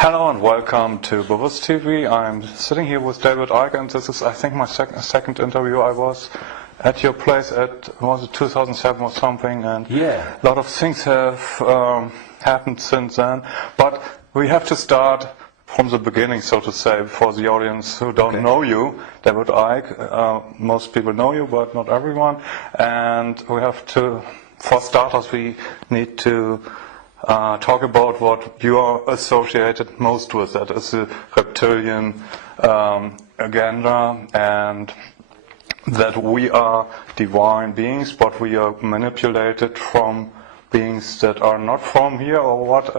Hello and welcome to Bewsst TV. I'm sitting here with David Icke, and this is, I think, my second interview. I was at your place was it 2007 or something, and yeah, a lot of things have happened since then. But we have to start from the beginning, so to say, for the audience who don't know you. David Icke, most people know you, but not everyone. And we have to, for starters, we need to talk about what you are associated most with. That is the reptilian agenda, and that we are divine beings, but we are manipulated from beings that are not from here, or what,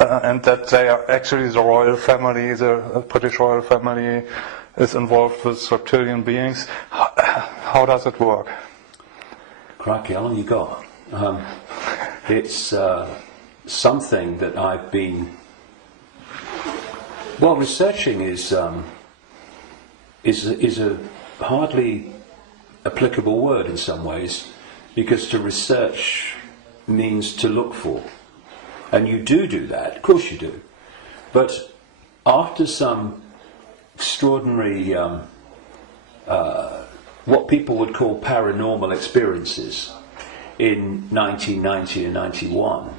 and that they are actually the royal family, the British royal family is involved with reptilian beings. How does it work? Crikey, how long you got? It's something that I've been researching is a hardly applicable word in some ways, because to research means to look for, and you do that, of course you do, but after some extraordinary what people would call paranormal experiences in 1990 and 91,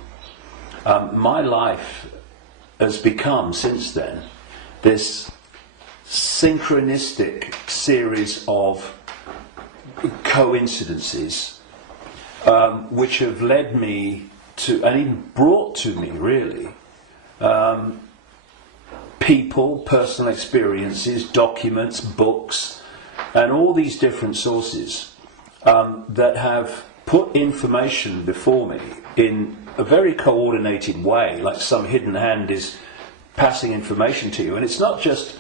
my life has become, since then, this synchronistic series of coincidences which have led me to, and even brought to me really, people, personal experiences, documents, books, and all these different sources that have put information before me in a very coordinated way, like some hidden hand is passing information to you. And it's not just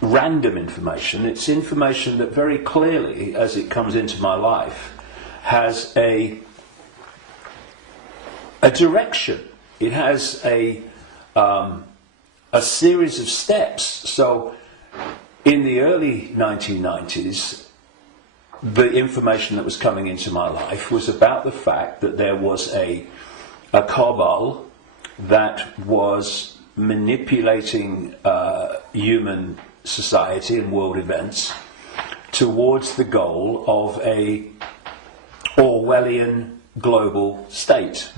random information, it's information that very clearly, as it comes into my life, has a direction. It has a series of steps. So in the early 1990s, the information that was coming into my life was about the fact that there was a cabal that was manipulating human society and world events towards the goal of a Orwellian global state,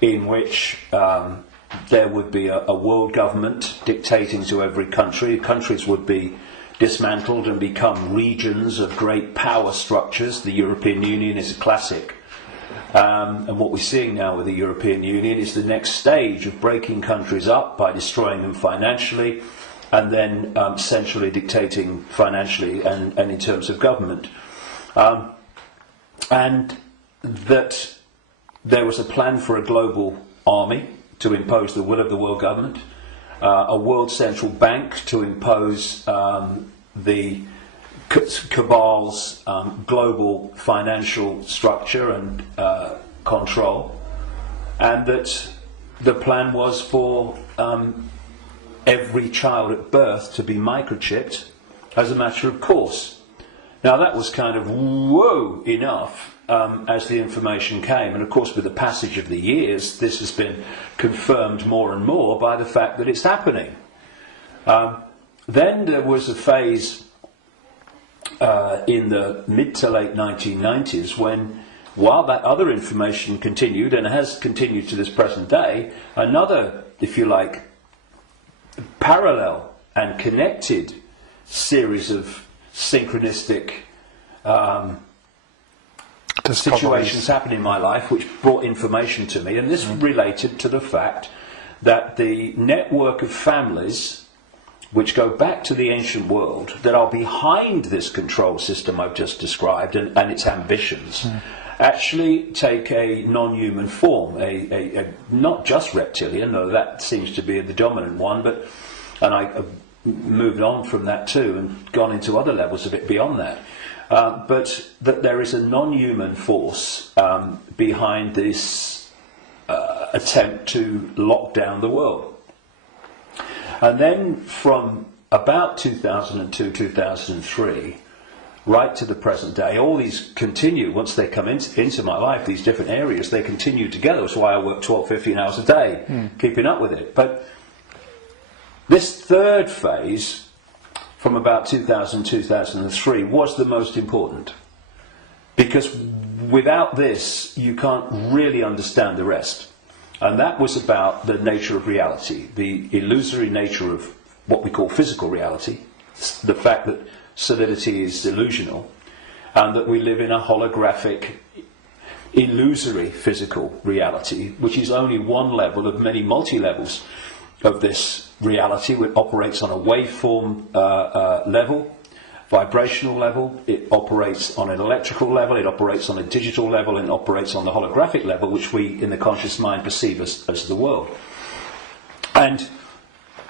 in which there would be a world government dictating to every country. Countries would be dismantled and become regions of great power structures. The European Union is a classic. And what we're seeing now with the European Union is the next stage of breaking countries up by destroying them financially, and then centrally dictating financially and in terms of government. And that there was a plan for a global army to impose the will of the world government, a world central bank to impose the cabal's global financial structure and control, and that the plan was for every child at birth to be microchipped as a matter of course. Now that was kind of whoa enough as the information came, and of course with the passage of the years this has been confirmed more and more by the fact that it's happening. Then there was a phase in the mid to late 1990s when, while that other information continued, and has continued to this present day, another, if you like, parallel and connected series of synchronistic situations happened in my life which brought information to me, and this related to the fact that the network of families which go back to the ancient world that are behind this control system I've just described and its ambitions actually take a non-human form, a not just reptilian, though that seems to be the dominant one, but, and I've moved on from that too and gone into other levels of it beyond that. But that there is a non-human force behind this attempt to lock down the world. And then from about 2002, 2003, right to the present day. All these continue, once they come into my life, these different areas, they continue together. That's why I work 12, 15 hours a day, keeping up with it. But this third phase, from about 2000, 2003, was the most important. Because without this, you can't really understand the rest. And that was about the nature of reality, the illusory nature of what we call physical reality, the fact that solidity is delusional, and that we live in a holographic, illusory physical reality, which is only one level of many multi-levels of this reality, which operates on a waveform level, vibrational level, it operates on an electrical level, it operates on a digital level, and it operates on the holographic level, which we in the conscious mind perceive as the world. And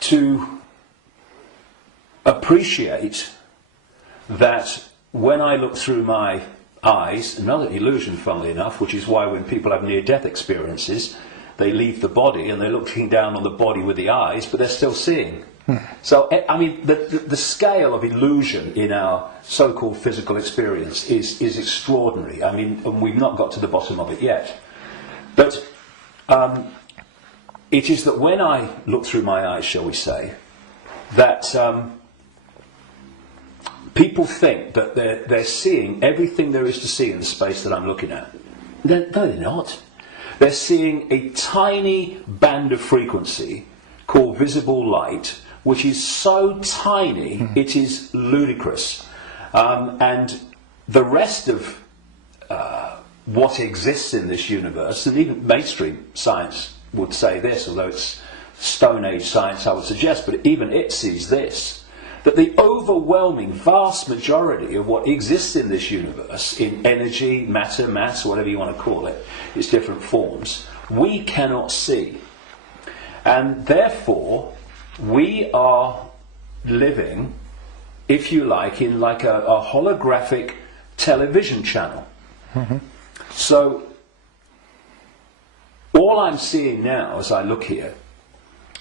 to appreciate that when I look through my eyes, another illusion funnily enough, which is why when people have near-death experiences, they leave the body and they're looking down on the body with the eyes, but they're still seeing. So, I mean, the scale of illusion in our so-called physical experience is extraordinary. I mean, and we've not got to the bottom of it yet. But it is that when I look through my eyes, shall we say, that people think that they're seeing everything there is to see in the space that I'm looking at. No, they're not. They're seeing a tiny band of frequency called visible light, which is so tiny it is ludicrous. And the rest of what exists in this universe, and even mainstream science would say this, although it's Stone Age science I would suggest, but even it sees this, that the overwhelming vast majority of what exists in this universe, in energy, matter, mass, whatever you want to call it, its different forms, we cannot see. And therefore, we are living, if you like, in like a holographic television channel. So, all I'm seeing now as I look here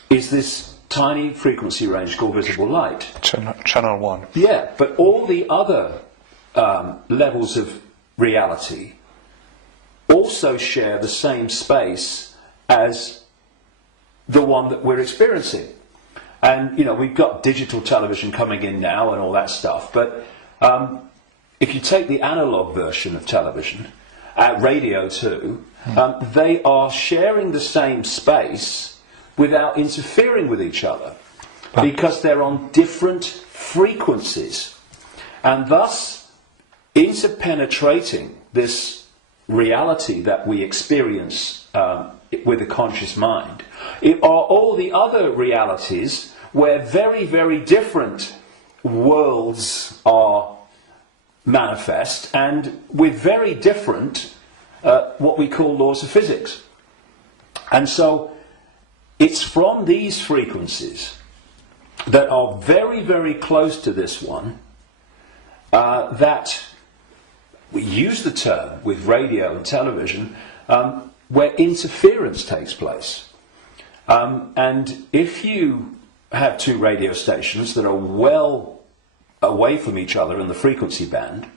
is this tiny frequency range called visible light. Channel 1. Yeah, but all the other levels of reality also share the same space as the one that we're experiencing. And, you know, we've got digital television coming in now and all that stuff, but if you take the analog version of television, radio too, they are sharing the same space without interfering with each other, because they're on different frequencies, and thus interpenetrating this reality that we experience with the conscious mind. It are all the other realities where very, very different worlds are manifest, and with very different what we call laws of physics. And so it's from these frequencies that are very, very close to this one that we use the term with radio and television where interference takes place. And if you have two radio stations that are well away from each other in the frequency band,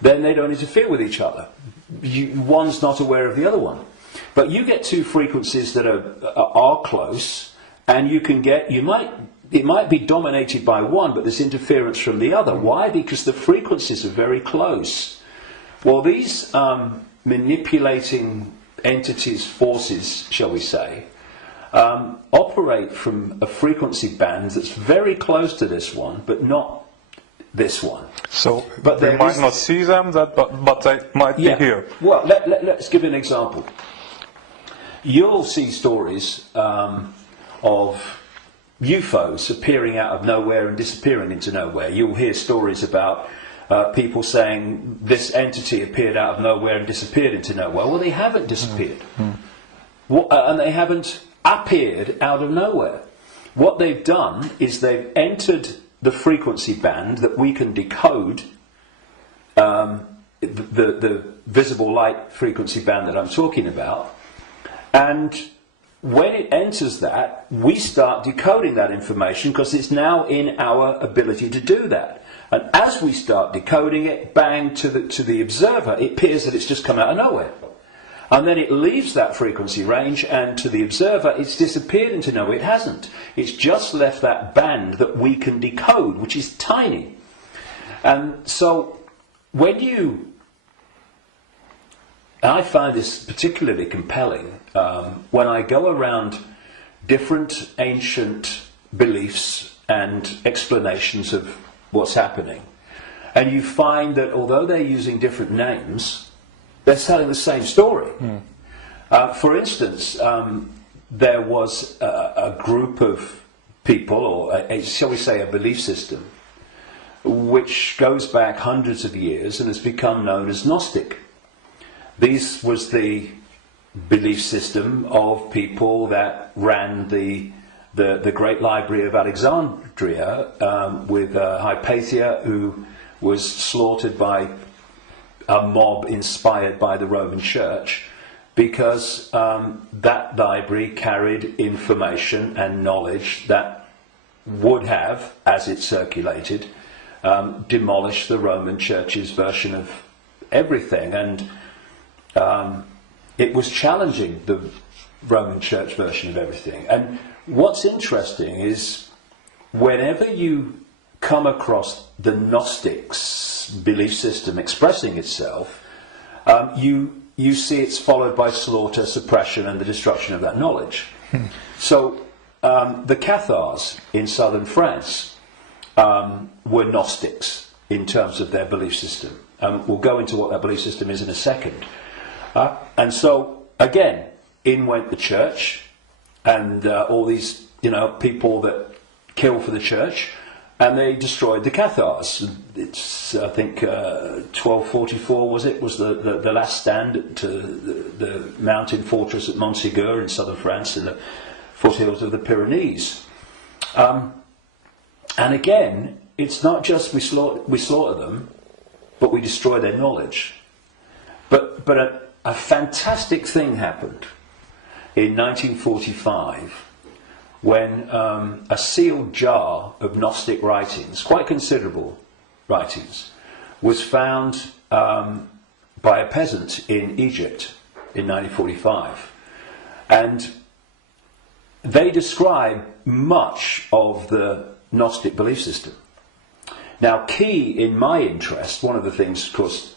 then they don't interfere with each other. One's not aware of the other one. But you get two frequencies that are close, and it might be dominated by one, but there's interference from the other. Why? Because the frequencies are very close. Well, these manipulating entities, forces, shall we say, operate from a frequency band that's very close to this one, but not this one. So, but they might not see them, but they might be here. Well, let's give an example. You'll see stories of UFOs appearing out of nowhere and disappearing into nowhere. You'll hear stories about people saying this entity appeared out of nowhere and disappeared into nowhere. Well, they haven't disappeared. And they haven't appeared out of nowhere. What they've done is they've entered the frequency band that we can decode, the visible light frequency band that I'm talking about, and when it enters that, we start decoding that information because it's now in our ability to do that. And as we start decoding it, bang, to the observer, it appears that it's just come out of nowhere. And then it leaves that frequency range, and to the observer, it's disappeared into nowhere. It hasn't. It's just left that band that we can decode, which is tiny. And so, when you... And I find this particularly compelling when I go around different ancient beliefs and explanations of what's happening. And you find that although they're using different names, they're telling the same story. For instance, there was a group of people, or shall we say a belief system, which goes back hundreds of years and has become known as Gnostic. This was the belief system of people that ran the Great Library of Alexandria, with Hypatia, who was slaughtered by a mob inspired by the Roman Church, because that library carried information and knowledge that would have, as it circulated, demolished the Roman Church's version of everything. And it was challenging the Roman Church version of everything. And what's interesting is whenever you come across the Gnostics' belief system expressing itself, you see it's followed by slaughter, suppression, and the destruction of that knowledge. So the Cathars in southern France were Gnostics in terms of their belief system. We'll go into what that belief system is in a second. And so, again, in went the church, and all these, people that kill for the church, and they destroyed the Cathars. It's, I think, 1244 was the last stand to the mountain fortress at Montségur in southern France, in the foothills of the Pyrenees. And again, it's not just we slaughter them, but we destroy their knowledge. But a fantastic thing happened in 1945 when a sealed jar of Gnostic writings, quite considerable writings, was found by a peasant in Egypt in 1945. And they describe much of the Gnostic belief system. Now, key in my interest, one of the things, of course,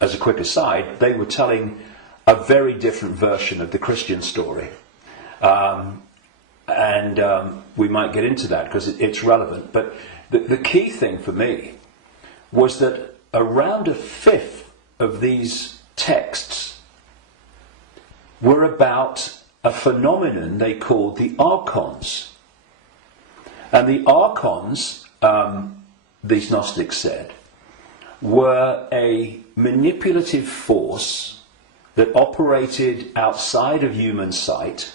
as a quick aside, they were telling a very different version of the Christian story. And we might get into that because it's relevant. But the key thing for me was that around a fifth of these texts were about a phenomenon they called the archons. And the archons, these Gnostics said, were a manipulative force that operated outside of human sight,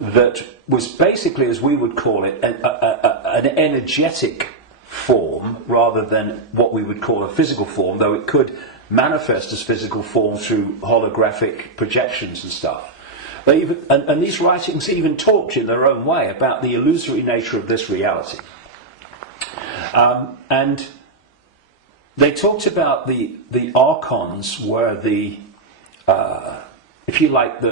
that was basically, as we would call it, an energetic form rather than what we would call a physical form, though it could manifest as physical form through holographic projections and stuff. And these writings even talked in their own way about the illusory nature of this reality. And they talked about the archons were the, if you like,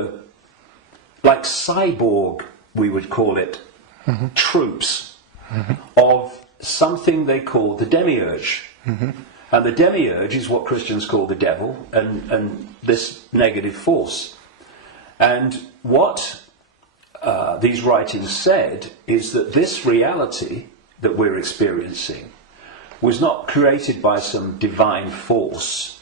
like cyborg, we would call it, troops of something they called the demiurge. And the demiurge is what Christians call the devil, and this negative force. And what these writings said is that this reality that we're experiencing was not created by some divine force.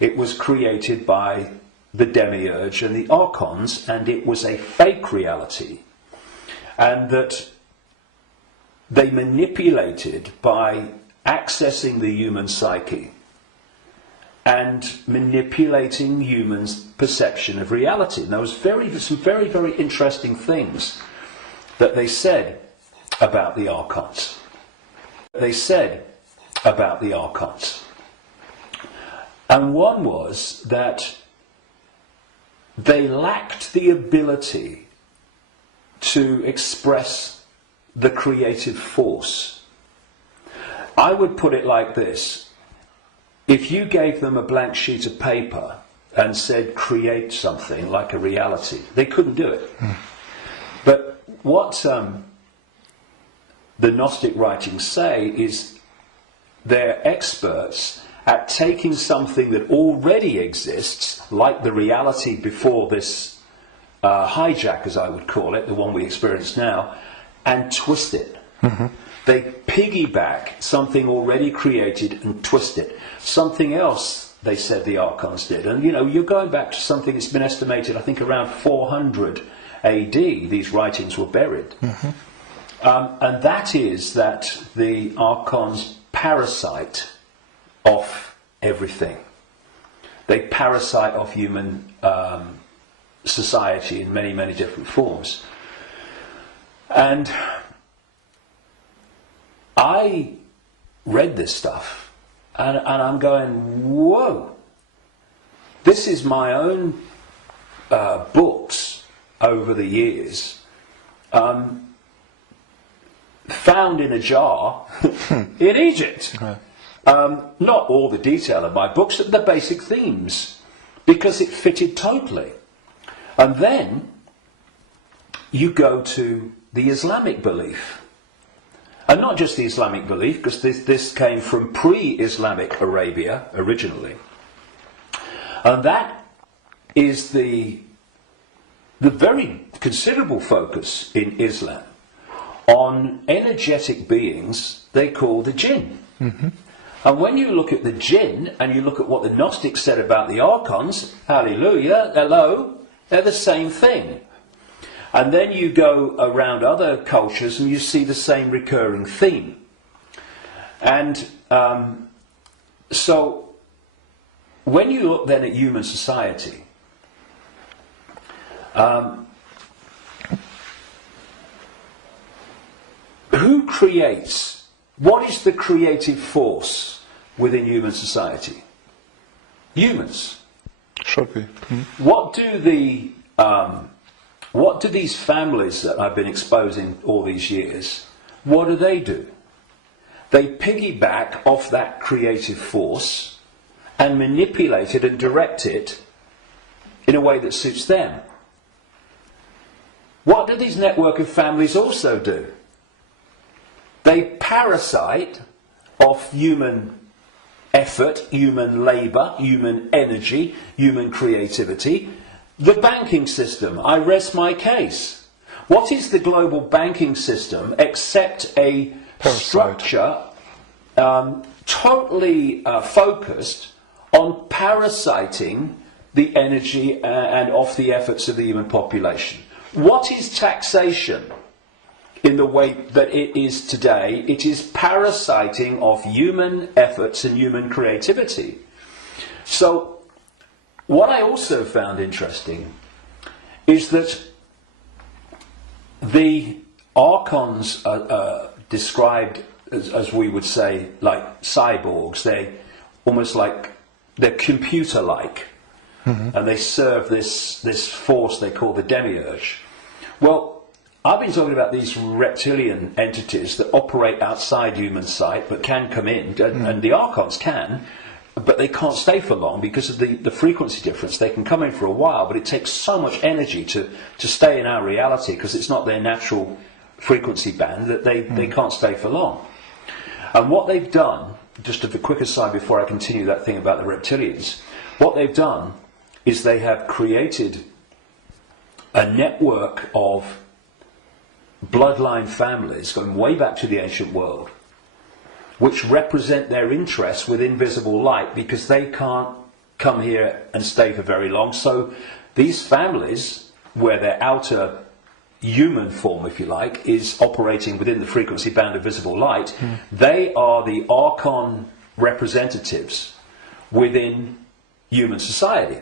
It was created by the demiurge and the archons, and it was a fake reality. And that they manipulated by accessing the human psyche and manipulating humans' perception of reality. And there was some very, very interesting things that they said about the archons. And one was that they lacked the ability to express the creative force. I would put it like this. If you gave them a blank sheet of paper and said, create something like a reality, they couldn't do it. But what the Gnostic writings say is they're experts at taking something that already exists, like the reality before this hijack, as I would call it, the one we experience now, and twist it. They piggyback something already created and twist it. Something else, they said the Archons did. And you know, you're going back to something that's been estimated, I think, around 400 AD, these writings were buried. And that is that the Archons parasite off everything. They parasite off human society in many, many different forms. And I read this stuff and I'm going, whoa, this is my own books over the years, found in a jar in Egypt. Not all the detail of my books, but the basic themes, because it fitted totally. And then you go to the Islamic belief. And not just the Islamic belief, because this came from pre-Islamic Arabia originally. And that is the very considerable focus in Islam on energetic beings they call the jinn. And when you look at the jinn and you look at what the Gnostics said about the Archons, hallelujah, hello, they're the same thing. And then you go around other cultures and you see the same recurring theme. And so when you look then at human society, who creates? What is the creative force within human society? Humans. Should be. What do these families that I've been exposing all these years, what do? They piggyback off that creative force and manipulate it and direct it in a way that suits them. What do these network of families also do? They parasite off human effort, human labour, human energy, human creativity. The banking system, I rest my case. What is the global banking system except a structure totally focused on parasiting the energy and off the efforts of the human population? What is taxation in the way that it is today? It is parasiting of human efforts and human creativity. So what I also found interesting is that the Archons are described as we would say like cyborgs. They almost like they're computer-like, and they serve this force they call the demiurge. Well, I've been talking about these reptilian entities that operate outside human sight but can come in, and the Archons can, but they can't stay for long because of the frequency difference. They can come in for a while, but it takes so much energy to stay in our reality because it's not their natural frequency band that they can't stay for long. And what they've done, just a quick aside before I continue that thing about the reptilians, what they've done is they have created a network of bloodline families going way back to the ancient world, which represent their interests with invisible light because they can't come here and stay for very long. So these families, where their outer human form, if you like, is operating within the frequency band of visible light, they are the Archon representatives within human society.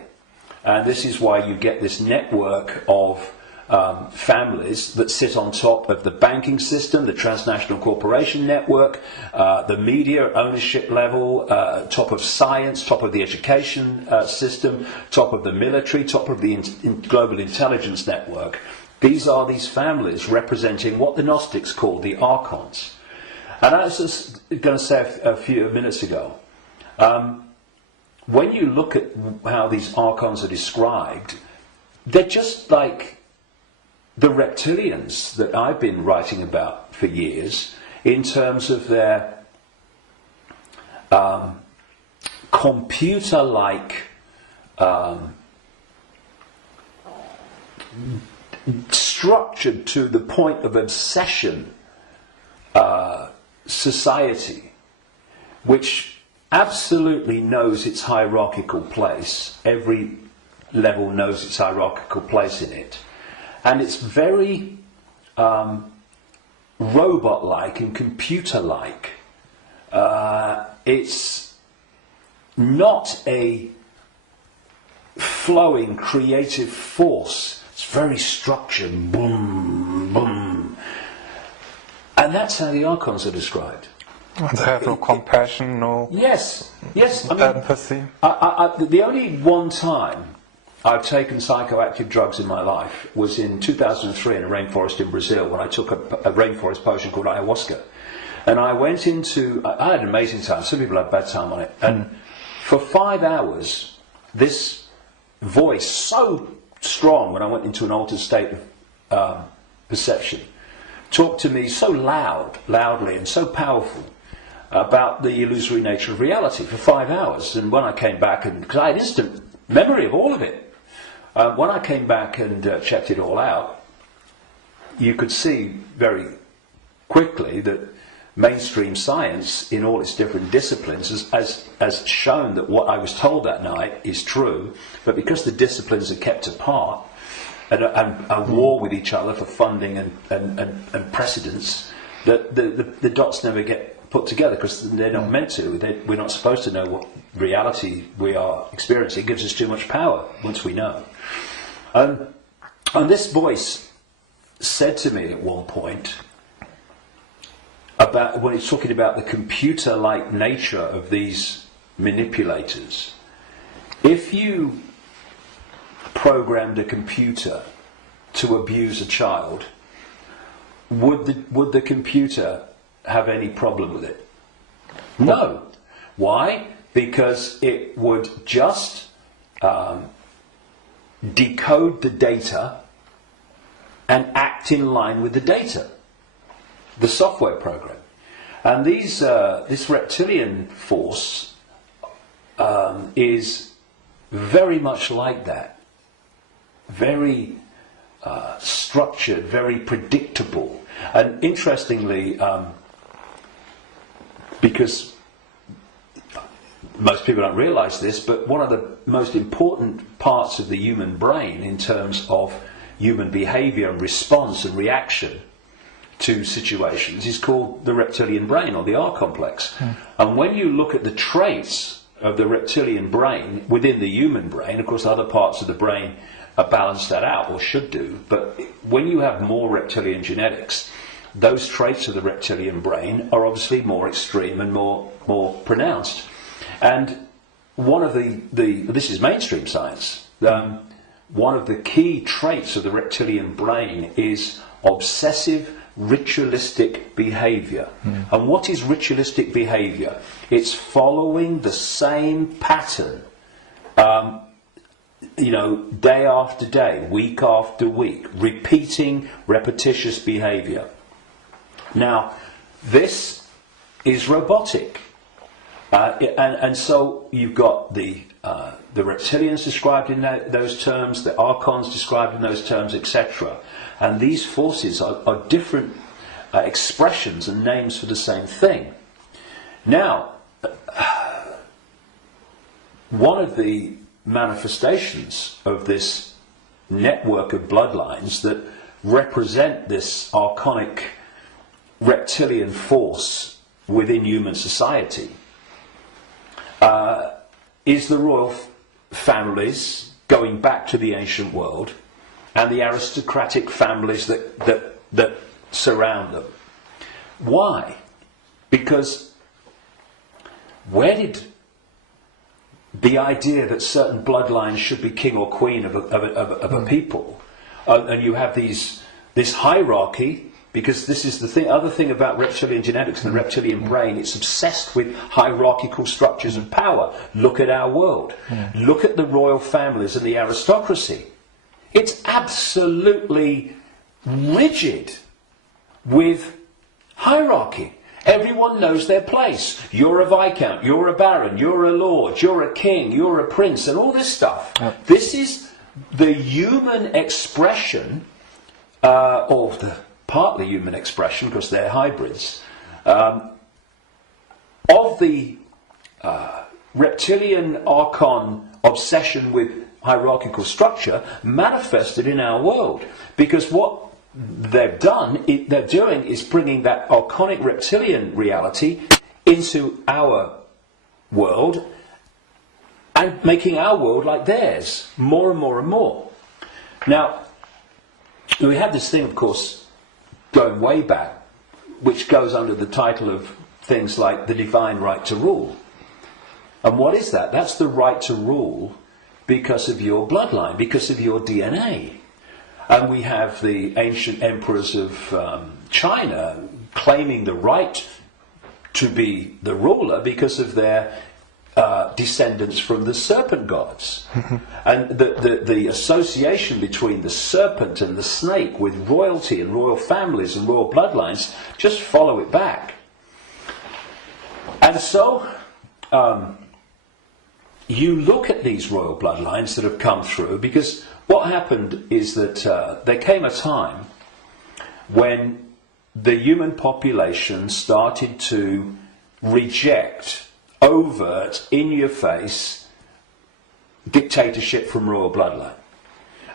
And this is why you get this network of families that sit on top of the banking system, the transnational corporation network, the media ownership level, top of science, top of the education system, top of the military, top of the global intelligence network. These are these families representing what the Gnostics call the Archons. And I was just going to say a few minutes ago, when you look at how these archons are described, they're just like the reptilians that I've been writing about for years, in terms of their computer-like structured to the point of obsession society, which absolutely knows its hierarchical place. Every level knows its hierarchical place in it, and it's very robot-like and computer-like. It's not a flowing creative force. It's very structured, boom, boom. And that's how the archons are described. They have no compassion, no yes. I mean, empathy. The only one time I've taken psychoactive drugs in my life was in 2003 in a rainforest in Brazil, when I took a rainforest potion called ayahuasca. And I went into, I had an amazing time. Some people had a bad time on it. And for 5 hours, this voice, so strong when I went into an altered state of perception, talked to me so loudly and so powerful about the illusory nature of reality for 5 hours. And when I came back, and because I had instant memory of all of it, when I came back and checked it all out, you could see very quickly that mainstream science, in all its different disciplines, has shown that what I was told that night is true, but because the disciplines are kept apart and are war with each other for funding and precedence, that the dots never get put together, because they're not meant to. We're not supposed to know what reality we are experiencing. It gives us too much power once we know. And this voice said to me at one point, about when he's talking about the computer-like nature of these manipulators, if you programmed a computer to abuse a child, would the computer have any problem with it? No. Why? Because it would just decode the data and act in line with the data, the software program. And this reptilian force is very much like that. Very structured, very predictable. And interestingly, because most people don't realise this, but one of the most important parts of the human brain in terms of human behaviour and response and reaction to situations is called the reptilian brain, or the R complex. And when you look at the traits of the reptilian brain within the human brain, of course other parts of the brain balance that out, or should do, but when you have more reptilian genetics, those traits of the reptilian brain are obviously more extreme and more pronounced. And one of this is mainstream science, one of the key traits of the reptilian brain is obsessive ritualistic behaviour. And what is ritualistic behaviour? It's following the same pattern, day after day, week after week, repeating repetitious behaviour. Now, this is robotic, and so you've got the reptilians described in those terms, the archons described in those terms, etc. And these forces are different expressions and names for the same thing. Now, one of the manifestations of this network of bloodlines that represent this archonic reptilian force within human society is the royal families going back to the ancient world, and the aristocratic families that surround them. Why? Because where did the idea that certain bloodlines should be king or queen of a people, and you have this hierarchy because this is the other thing about reptilian genetics and the reptilian brain. It's obsessed with hierarchical structures of power. Look at our world. Look at the royal families and the aristocracy. It's absolutely rigid with hierarchy. Everyone knows their place. You're a viscount, you're a baron, you're a lord, you're a king, you're a prince, and all this stuff. This is the human expression, or the partly human expression, because they're hybrids, of the reptilian archon obsession with hierarchical structure manifested in our world. Because what they're doing is bringing that archonic reptilian reality into our world and making our world like theirs, more and more and more. Now, we have this thing, of course, going way back, which goes under the title of things like the divine right to rule. And what is that? That's the right to rule because of your bloodline, because of your DNA. And we have the ancient emperors of China claiming the right to be the ruler because of their descendants from the serpent gods. And the association between the serpent and the snake with royalty and royal families and royal bloodlines, just follow it back. And so you look at these royal bloodlines that have come through, because what happened is that there came a time when the human population started to reject overt, in-your-face dictatorship from royal bloodline.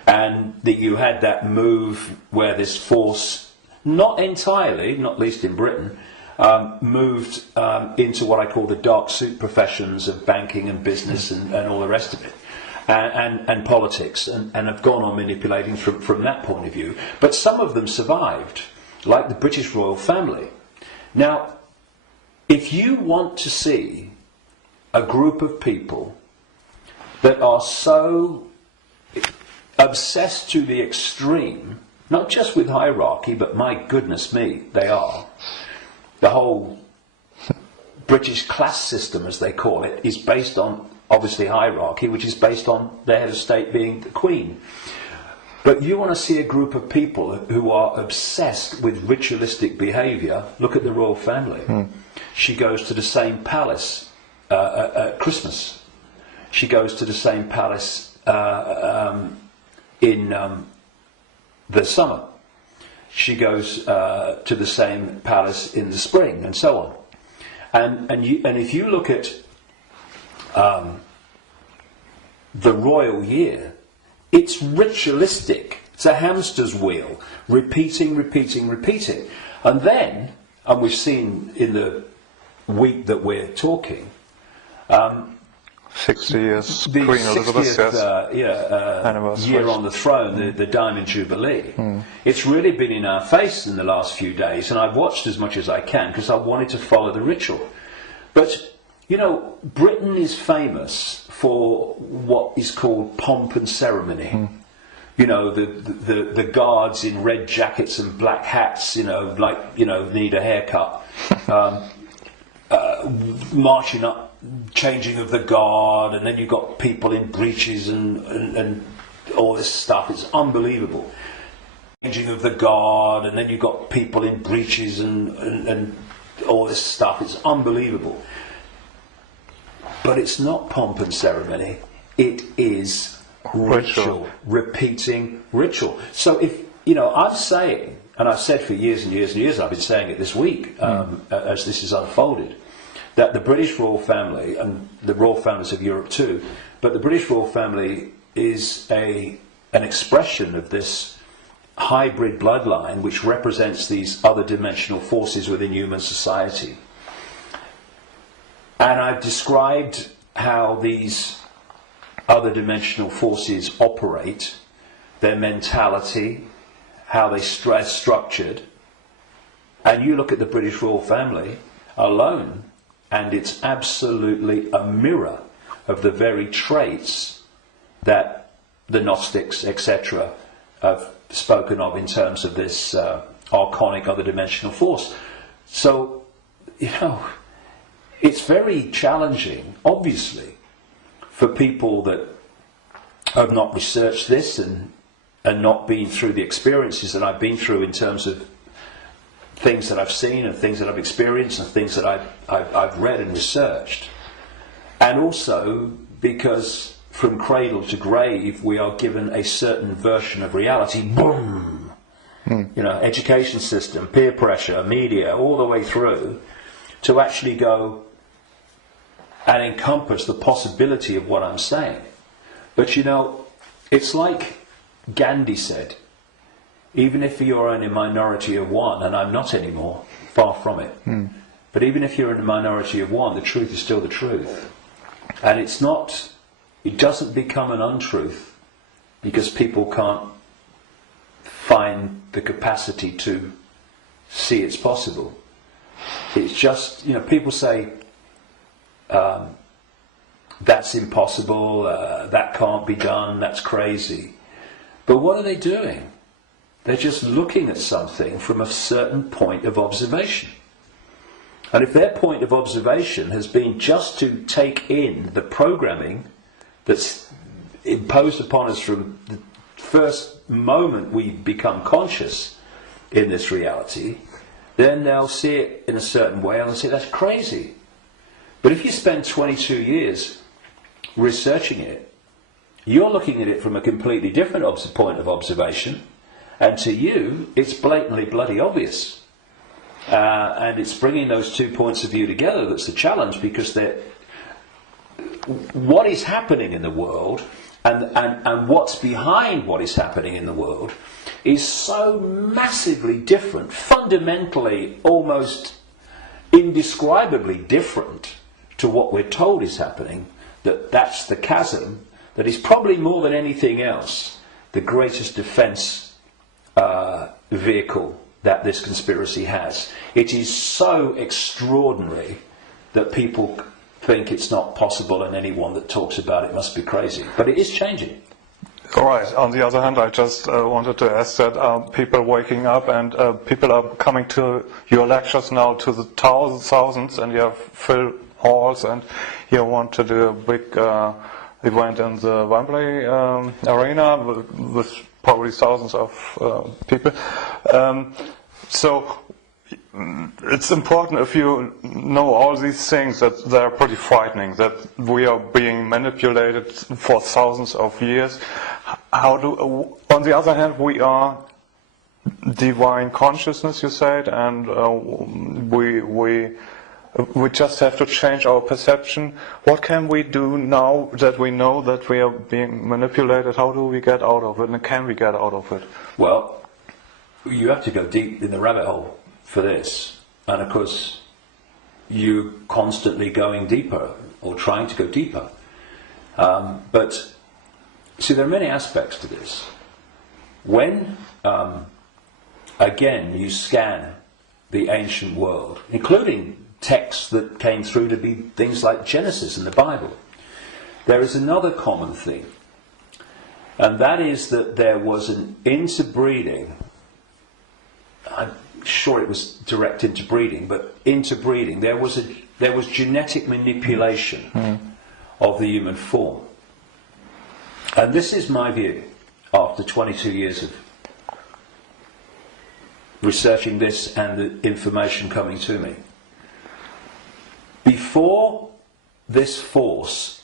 And that you had that move where this force, not entirely, not least in Britain, moved into what I call the dark suit professions of banking and business and all the rest of it. And politics, and have gone on manipulating from that point of view. But some of them survived, like the British royal family. Now, if you want to see a group of people that are so obsessed to the extreme, not just with hierarchy, but my goodness me, they are. The whole British class system, as they call it, is based on obviously hierarchy, which is based on the head of state being the Queen. But you want to see a group of people who are obsessed with ritualistic behaviour. Look at the royal family. She goes to the same palace at Christmas. She goes to the same palace in the summer. She goes to the same palace in the spring, and so on. And if you look at the royal year, it's ritualistic. It's a hamster's wheel, repeating. And then, and we've seen in the week that we're talking, 60 years, the Queen Elizabeth, 60th year on the throne, the Diamond Jubilee. It's really been in our face in the last few days, and I've watched as much as I can because I wanted to follow the ritual. But you know, Britain is famous for what is called pomp and ceremony. You know, the guards in red jackets and black hats, you know, like, you know, need a haircut. Marching up, changing of the guard, and then you've got people in breeches and all this stuff. It's unbelievable. Changing of the guard, and then you've got people in breeches and all this stuff. It's unbelievable. But it's not pomp and ceremony, it is ritual, repeating ritual. So if, you know, I'm saying, and I've said for years and years and years, I've been saying it this week, as this is unfolded, that the British royal family, and the royal families of Europe too, but the British royal family is an expression of this hybrid bloodline which represents these other dimensional forces within human society. And I've described how these other dimensional forces operate, their mentality, how they structured. And you look at the British royal family alone, and it's absolutely a mirror of the very traits that the Gnostics, etc., have spoken of in terms of this archonic, other dimensional force. So, you know, it's very challenging, obviously, for people that have not researched this and not been through the experiences that I've been through in terms of things that I've seen and things that I've experienced and things that I've read and researched. And also because from cradle to grave we are given a certain version of reality. Boom! You know, education system, peer pressure, media, all the way through, to actually go and encompass the possibility of what I'm saying. But you know, it's like Gandhi said, even if you're in a minority of one, and I'm not anymore, far from it, but even if you're in a minority of one, the truth is still the truth. And it's not, it doesn't become an untruth because people can't find the capacity to see it's possible. It's just, you know, people say, that's impossible, that can't be done, that's crazy. But what are they doing? They're just looking at something from a certain point of observation. And if their point of observation has been just to take in the programming that's imposed upon us from the first moment we become conscious in this reality, then they'll see it in a certain way and they'll say, that's crazy. But if you spend 22 years researching it, you're looking at it from a completely different point of observation, and to you, it's blatantly bloody obvious. And it's bringing those 2 points of view together that's the challenge, because what is happening in the world and what's behind what is happening in the world is so massively different, fundamentally almost indescribably different to what we're told is happening, that's the chasm that is probably more than anything else the greatest defence vehicle that this conspiracy has. It is so extraordinary that people think it's not possible, and anyone that talks about it must be crazy. But it is changing. All right. On the other hand, I just wanted to ask that people waking up and people are coming to your lectures now to the thousands, and you have full halls, and you want to do a big event in the Wembley arena with probably thousands of people. So it's important, if you know all these things, that they're pretty frightening, that we are being manipulated for thousands of years. On the other hand, we are divine consciousness, you said, and we just have to change our perception. What can we do now that we know that we are being manipulated? How do we get out of it, and can we get out of it? Well, you have to go deep in the rabbit hole for this, and of course you're constantly going deeper or trying to go deeper. But see, there are many aspects to this. When again you scan the ancient world, including texts that came through to be things like Genesis and the Bible, there is another common theme, and that is that there was an interbreeding. I'm sure it was direct interbreeding, but interbreeding. There was genetic manipulation of the human form, and this is my view after 22 years of researching this and the information coming to me. Before this force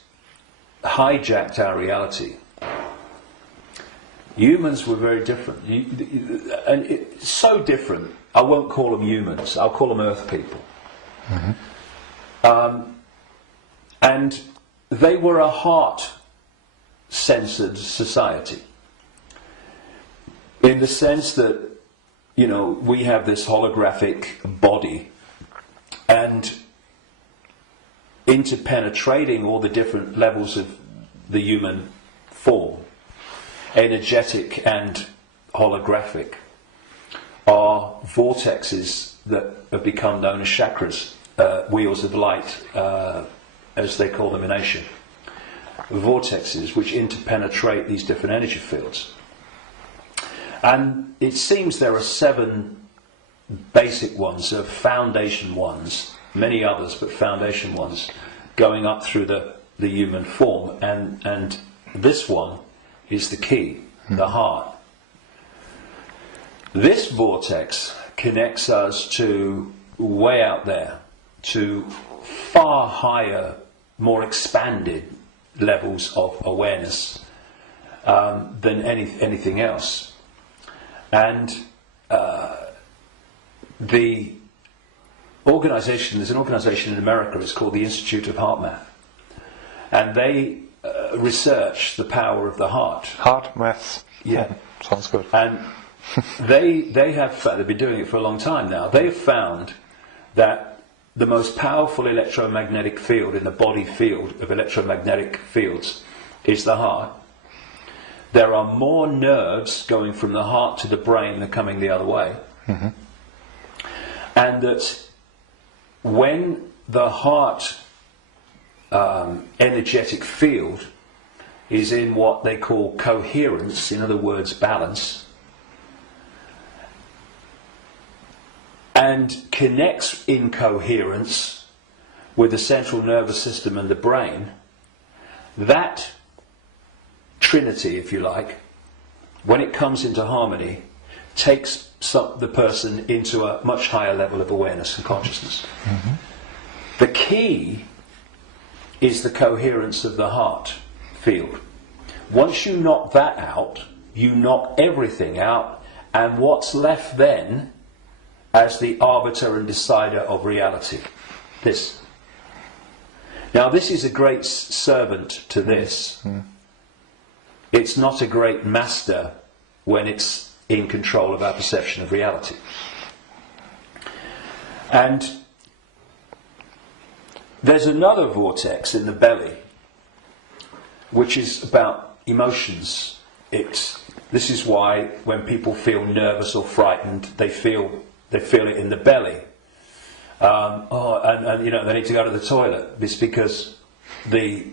hijacked our reality, humans were very different. And it's so different, I won't call them humans, I'll call them earth people. And they were a heart-centered society, in the sense that, you know, we have this holographic body, and interpenetrating all the different levels of the human form, energetic and holographic, are vortexes that have become known as chakras, wheels of light, as they call them in Asia. Vortexes which interpenetrate these different energy fields. And it seems there are 7 basic ones, foundation ones, many others, but foundation ones, going up through the human form, and this one is the key, the heart. This vortex connects us to way out there, to far higher, more expanded levels of awareness than anything else. And the organization, there's an organization in America, it's called the Institute of Heart Math, and they research the power of the heart. Heart math. Yeah. Sounds good. And they've been doing it for a long time now. They have found that the most powerful electromagnetic field in the body field of electromagnetic fields is the heart. There are more nerves going from the heart to the brain than coming the other way. Mm-hmm. And that when the heart energetic field is in what they call coherence, in other words, balance, and connects in coherence with the central nervous system and the brain, that trinity, if you like, when it comes into harmony, takes the person into a much higher level of awareness and consciousness. Mm-hmm. The key is the coherence of the heart field. Once you knock that out, you knock everything out, and what's left then as the arbiter and decider of reality? This. Now, this is a great servant to this. Mm. It's not a great master when it's in control of our perception of reality. And there's another vortex in the belly, which is about emotions. This is why when people feel nervous or frightened, they feel it in the belly. And you know, they need to go to the toilet. It's because the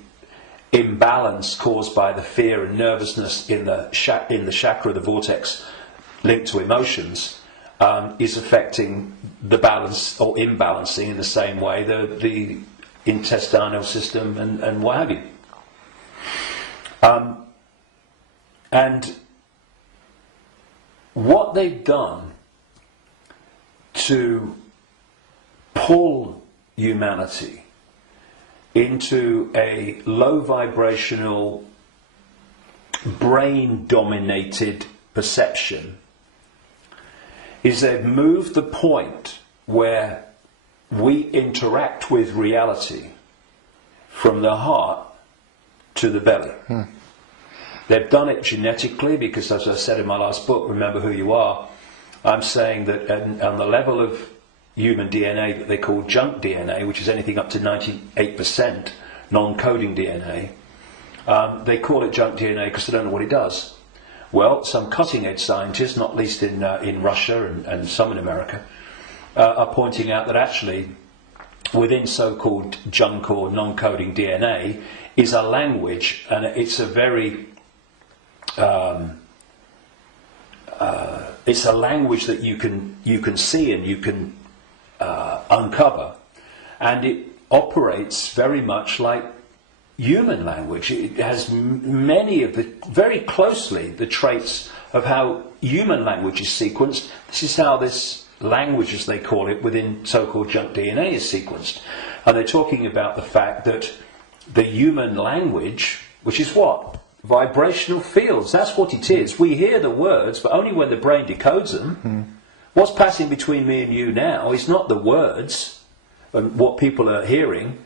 imbalance caused by the fear and nervousness in the chakra, the vortex linked to emotions, is affecting the balance or imbalancing in the same way the intestinal system and what have you. And what they've done to pull humanity into a low vibrational, brain dominated perception is they've moved the point where we interact with reality from the heart to the belly. They've done it genetically because, as I said in my last book, Remember Who You Are, I'm saying that on the level of human DNA that they call junk DNA, which is anything up to 98% non-coding DNA, they call it junk DNA because they don't know what it does. Well, some cutting-edge scientists, not least in Russia and some in America, are pointing out that actually within so-called junk or non-coding DNA is a language, and it's a very it's a language that you can see and you can uncover, and it operates very much like human language. It has many of very closely the traits of how human language is sequenced. This is how this language, as they call it, within so-called junk DNA is sequenced. And they're talking about the fact that the human language, which is what? Vibrational fields. That's what it is. We hear the words, but only when the brain decodes them. What's passing between me and you now is not the words and what people are hearing.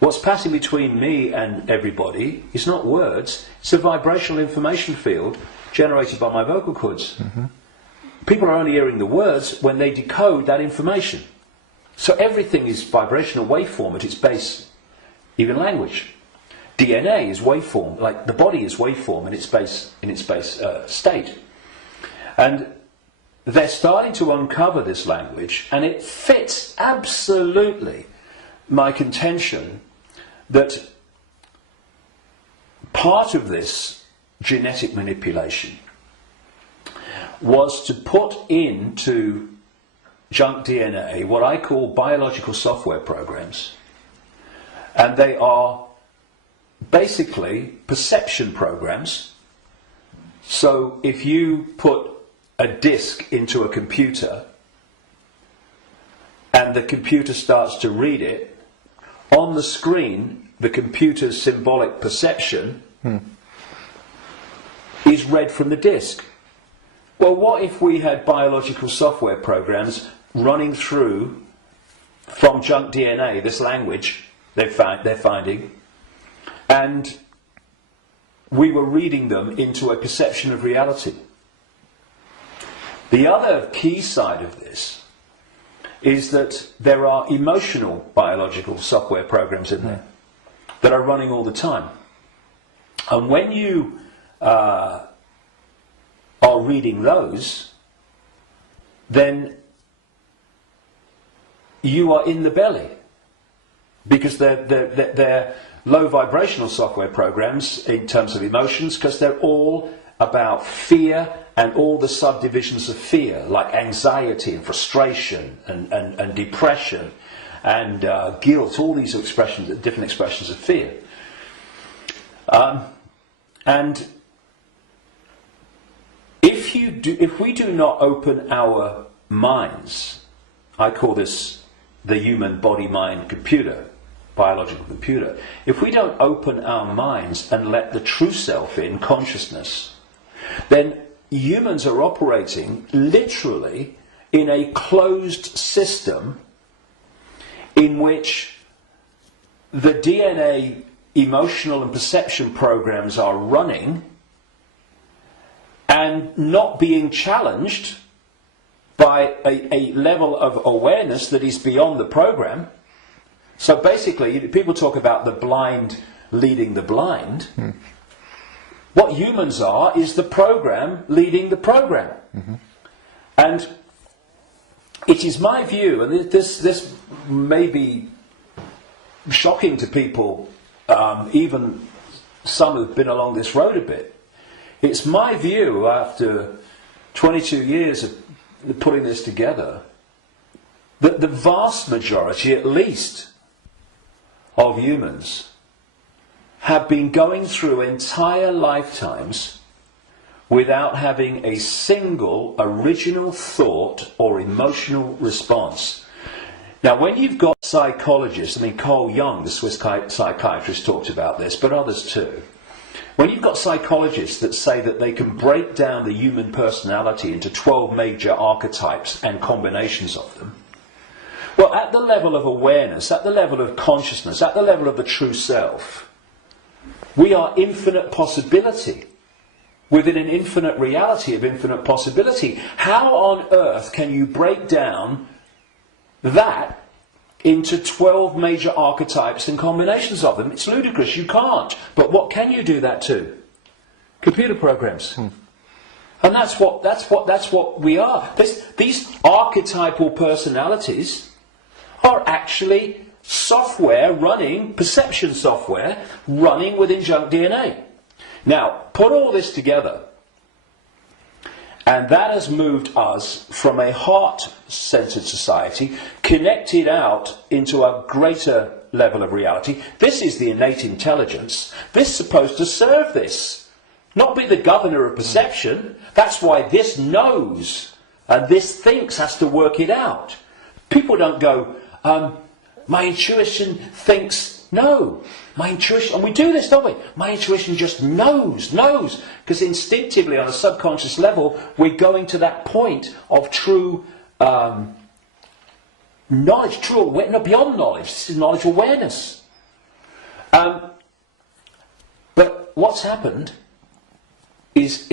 What's passing between me and everybody is not words. It's a vibrational information field generated by my vocal cords. People are only hearing the words when they decode that information. So everything is vibrational waveform at its base, even language. DNA is waveform, like the body is waveform in its base state. And they're starting to uncover this language, and it fits absolutely my contention that part of this genetic manipulation was to put into junk DNA what I call biological software programs. And they are basically perception programs. So if you put a disk into a computer and the computer starts to read it, on the screen the computer's symbolic perception is read from the disk. Well, what if we had biological software programs running through from junk DNA, this language they're finding, and we were reading them into a perception of reality? The other key side of this is that there are emotional biological software programs in there that are running all the time. And when you are reading those, then you are in the belly, because they're low vibrational software programs in terms of emotions, because they're all about fear and all the subdivisions of fear, like anxiety and frustration and depression and guilt, all these expressions, different expressions of fear. And if we do not open our minds, I call this the human body-mind computer, biological computer. If we don't open our minds and let the true self in, consciousness, then humans are operating literally in a closed system in which the DNA emotional and perception programs are running and not being challenged by a level of awareness that is beyond the program. So basically, people talk about the blind leading the blind. What humans are is the program leading the program. And it is my view, and this may be shocking to people, even some who've been along this road a bit. It's my view, after 22 years of putting this together, that the vast majority, at least, of humans have been going through entire lifetimes without having a single original thought or emotional response. Now, when you've got psychologists, I mean, Carl Jung, the Swiss psychiatrist, talked about this, but others too. When you've got psychologists that say that they can break down the human personality into 12 major archetypes and combinations of them, well, at the level of awareness, at the level of consciousness, at the level of the true self, we are infinite possibility within an infinite reality of infinite possibility. How on earth can you break down that into 12 major archetypes and combinations of them? It's ludicrous, you can't. But what can you do that to? Computer programs. And that's what we are. These archetypal personalities are actually software running, perception software running within junk DNA. Now, put all this together, and that has moved us from a heart-centered society, connected out into a greater level of reality. This is the innate intelligence. This is supposed to serve this, not be the governor of perception. That's why this knows, and this thinks has to work it out. People don't go, my intuition thinks. No, my intuition, and we do this, don't we? My intuition just knows, because instinctively on a subconscious level, we're going to that point of true knowledge, true awareness, not beyond knowledge, this is knowledge awareness. But what's happened is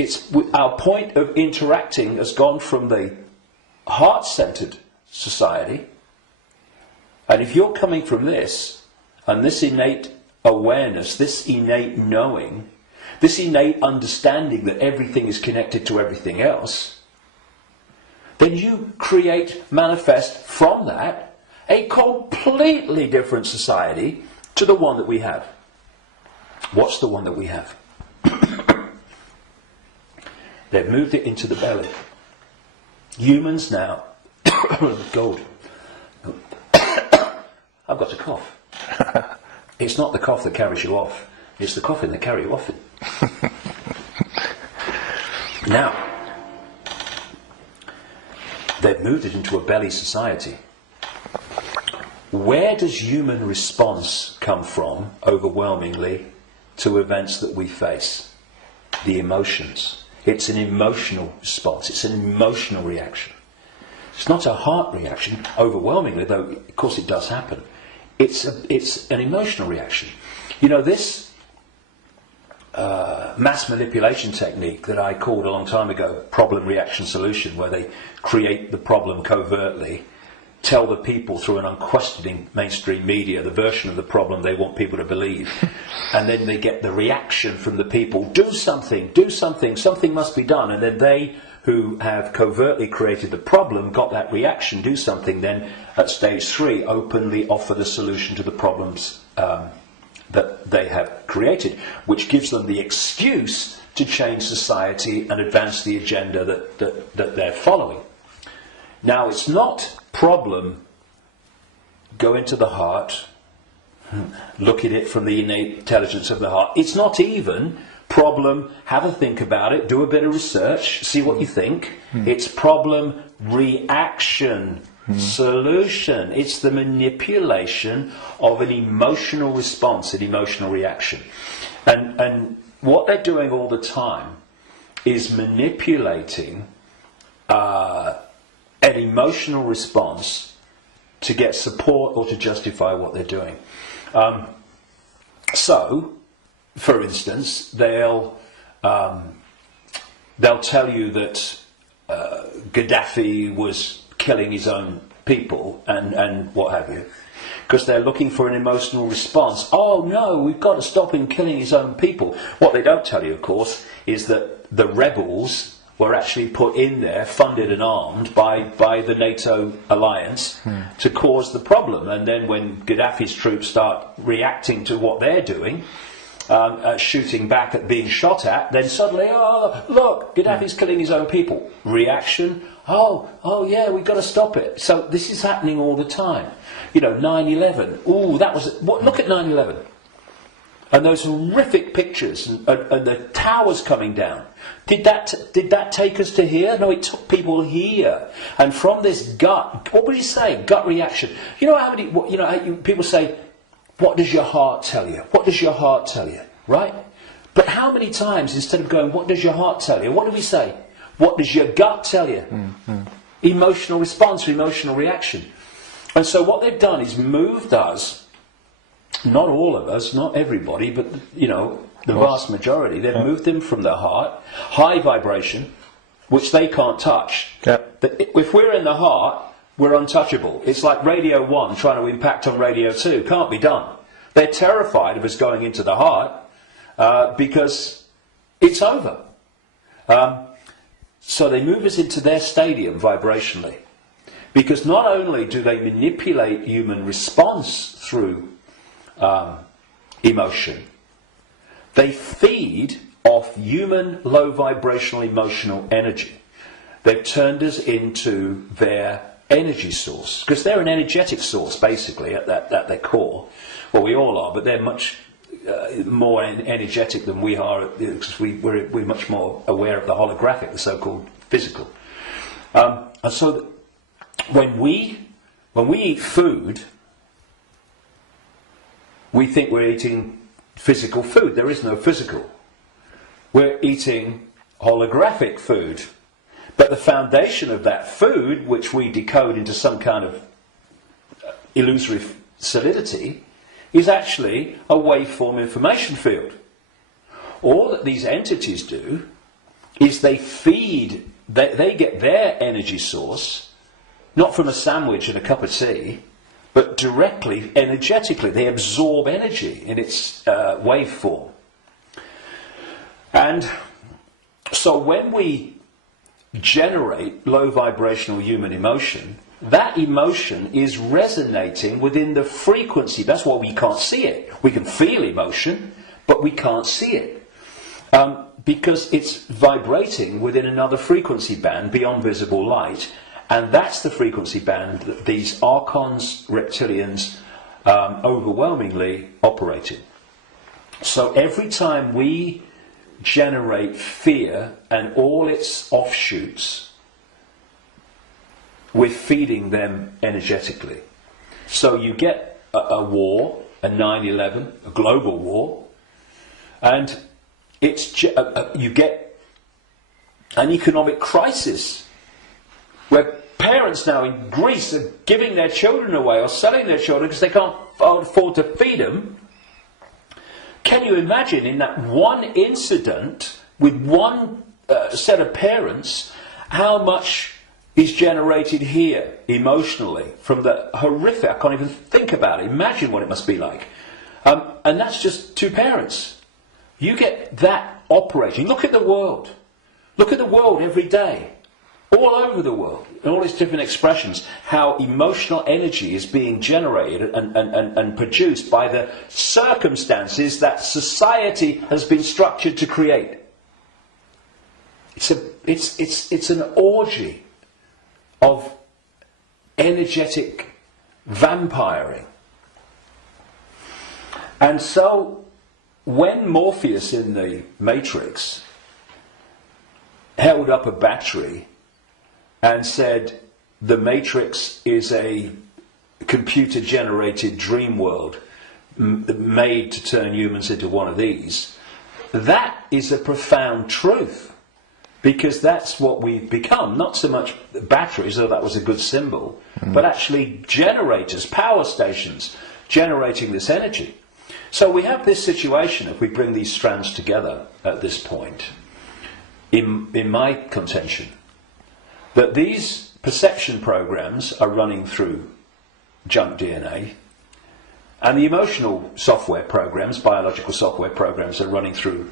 our point of interacting has gone from the heart-centered society, and if you're coming from this, and this innate awareness, this innate knowing, this innate understanding that everything is connected to everything else, then you manifest from that a completely different society to the one that we have. What's the one that we have? They've moved it into the belly. Humans now, gold. I've got a cough. It's not the cough that carries you off, it's the coughing that carries you off it. Now, they've moved it into a belly society. Where does human response come from, overwhelmingly, to events that we face? The emotions. It's an emotional response. It's an emotional reaction. It's not a heart reaction, overwhelmingly, though of course it does happen. It's an emotional reaction. You know, this mass manipulation technique that I called a long time ago problem reaction solution, where they create the problem covertly, tell the people through an unquestioning mainstream media the version of the problem they want people to believe, and then they get the reaction from the people, do something, something must be done, and then they who have covertly created the problem got that reaction, do something, then at stage 3 openly offer the solution to the problems that they have created, which gives them the excuse to change society and advance the agenda that they're following. Now, it's not problem, go into the heart, look at it from the innate intelligence of the heart. It's not even problem, have a think about it, do a bit of research, see what you think. It's problem, reaction, solution. It's the manipulation of an emotional response, an emotional reaction. And what they're doing all the time is manipulating an emotional response to get support or to justify what they're doing. So, for instance, they'll tell you that Gaddafi was killing his own people and what have you, because they're looking for an emotional response. Oh no, we've got to stop him killing his own people. What they don't tell you, of course, is that the rebels were actually put in there, funded and armed by the NATO alliance to cause the problem. And then when Gaddafi's troops start reacting to what they're doing, shooting back at being shot at, then suddenly, oh, look, Gaddafi's killing his own people. Reaction, oh yeah, we've got to stop it. So this is happening all the time. You know, 9/11, ooh, that was, look at 9/11. And those horrific pictures and the towers coming down. Did that take us to here? No, it took people here. And from this gut, what would he say? Gut reaction. You know how many? People say, "What does your heart tell you? What does your heart tell you?" Right? But how many times, instead of going, "What does your heart tell you?" what do we say? What does your gut tell you? Emotional response, emotional reaction. And so what they've done is moved us. Not all of us, not everybody, but the vast majority. They've moved them from the heart, high vibration, which they can't touch. If we're in the heart, we're untouchable. It's like Radio 1 trying to impact on Radio 2. Can't be done. They're terrified of us going into the heart because it's over. So they move us into their stadium vibrationally. Because not only do they manipulate human response through emotion, they feed off human low vibrational emotional energy. They've turned us into their energy source, because they're an energetic source basically at their core. Well, we all are, but they're much more energetic than we are, because we're much more aware of the holographic, the so-called physical. And so when we eat food, we think we're eating physical food. There is no physical. We're eating holographic food. But the foundation of that food, which we decode into some kind of illusory solidity, is actually a waveform information field. All that these entities do is they feed, they get their energy source, not from a sandwich and a cup of tea, but directly, energetically. They absorb energy in its waveform. And so when we generate low vibrational human emotion, that emotion is resonating within the frequency. That's why we can't see it. We can feel emotion, but we can't see it. because it's vibrating within another frequency band beyond visible light, and that's the frequency band that these archons, reptilians, overwhelmingly operate in. So every time we generate fear and all its offshoots, we're feeding them energetically. So you get a war, a 9/11, a global war, and you get an economic crisis where parents now in Greece are giving their children away or selling their children because they can't afford to feed them. Can you imagine in that one incident with one set of parents how much is generated here emotionally from the horrific? I can't even think about it. Imagine what it must be like. And that's just two parents. You get that operating. Look at the world. Look at the world every day. All over the world, in all its different expressions, how emotional energy is being generated and produced by the circumstances that society has been structured to create. It's an orgy of energetic vampiring. And so, when Morpheus in the Matrix held up a battery and said, the Matrix is a computer-generated dream world made to turn humans into one of these, that is a profound truth, because that's what we've become. Not so much batteries, though that was a good symbol, but actually generators, power stations, generating this energy. So we have this situation, if we bring these strands together at this point, in my contention, that these perception programs are running through junk DNA, and the emotional software programs, biological software programs, are running through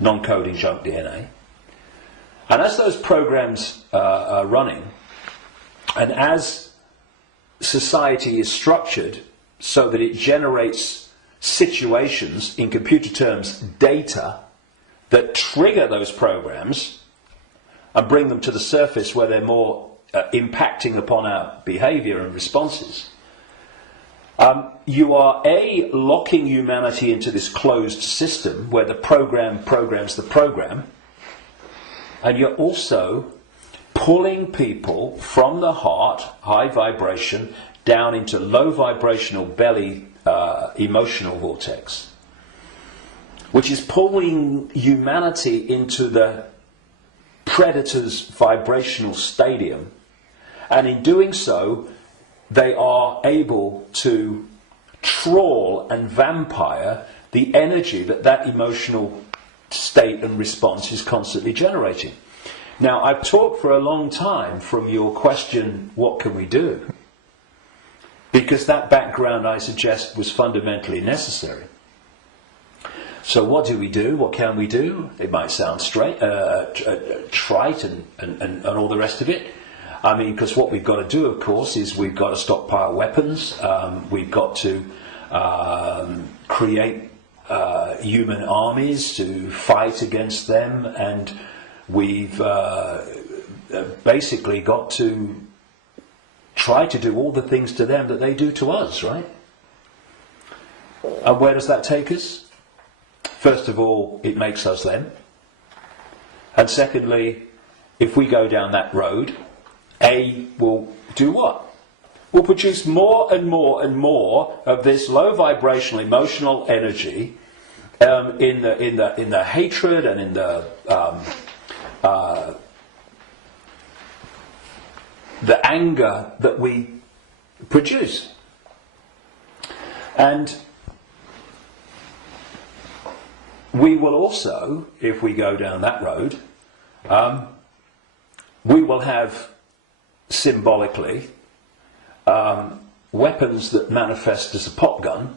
non-coding junk DNA. And as those programs are running, and as society is structured so that it generates situations, in computer terms, data, that trigger those programs and bring them to the surface where they're more impacting upon our behaviour and responses, you are locking humanity into this closed system where the program programs the program, and you're also pulling people from the heart, high vibration, down into low vibrational belly emotional vortex, which is pulling humanity into the predator's vibrational stadium, and in doing so they are able to trawl and vampire the energy that emotional state and response is constantly generating. Now, I've talked for a long time from your question, what can we do? Because that background, I suggest, was fundamentally necessary. So what do we do? What can we do? It might sound trite and all the rest of it. I mean, because what we've got to do, of course, is we've got to stockpile weapons. We've got to create human armies to fight against them, and we've basically got to try to do all the things to them that they do to us, right? And where does that take us? First of all, it makes us them. And secondly, if we go down that road, we'll do what? We'll produce more and more and more of this low vibrational emotional energy in the hatred and in the anger that we produce. And we will also, if we go down that road, we will have symbolically weapons that manifest as a pop gun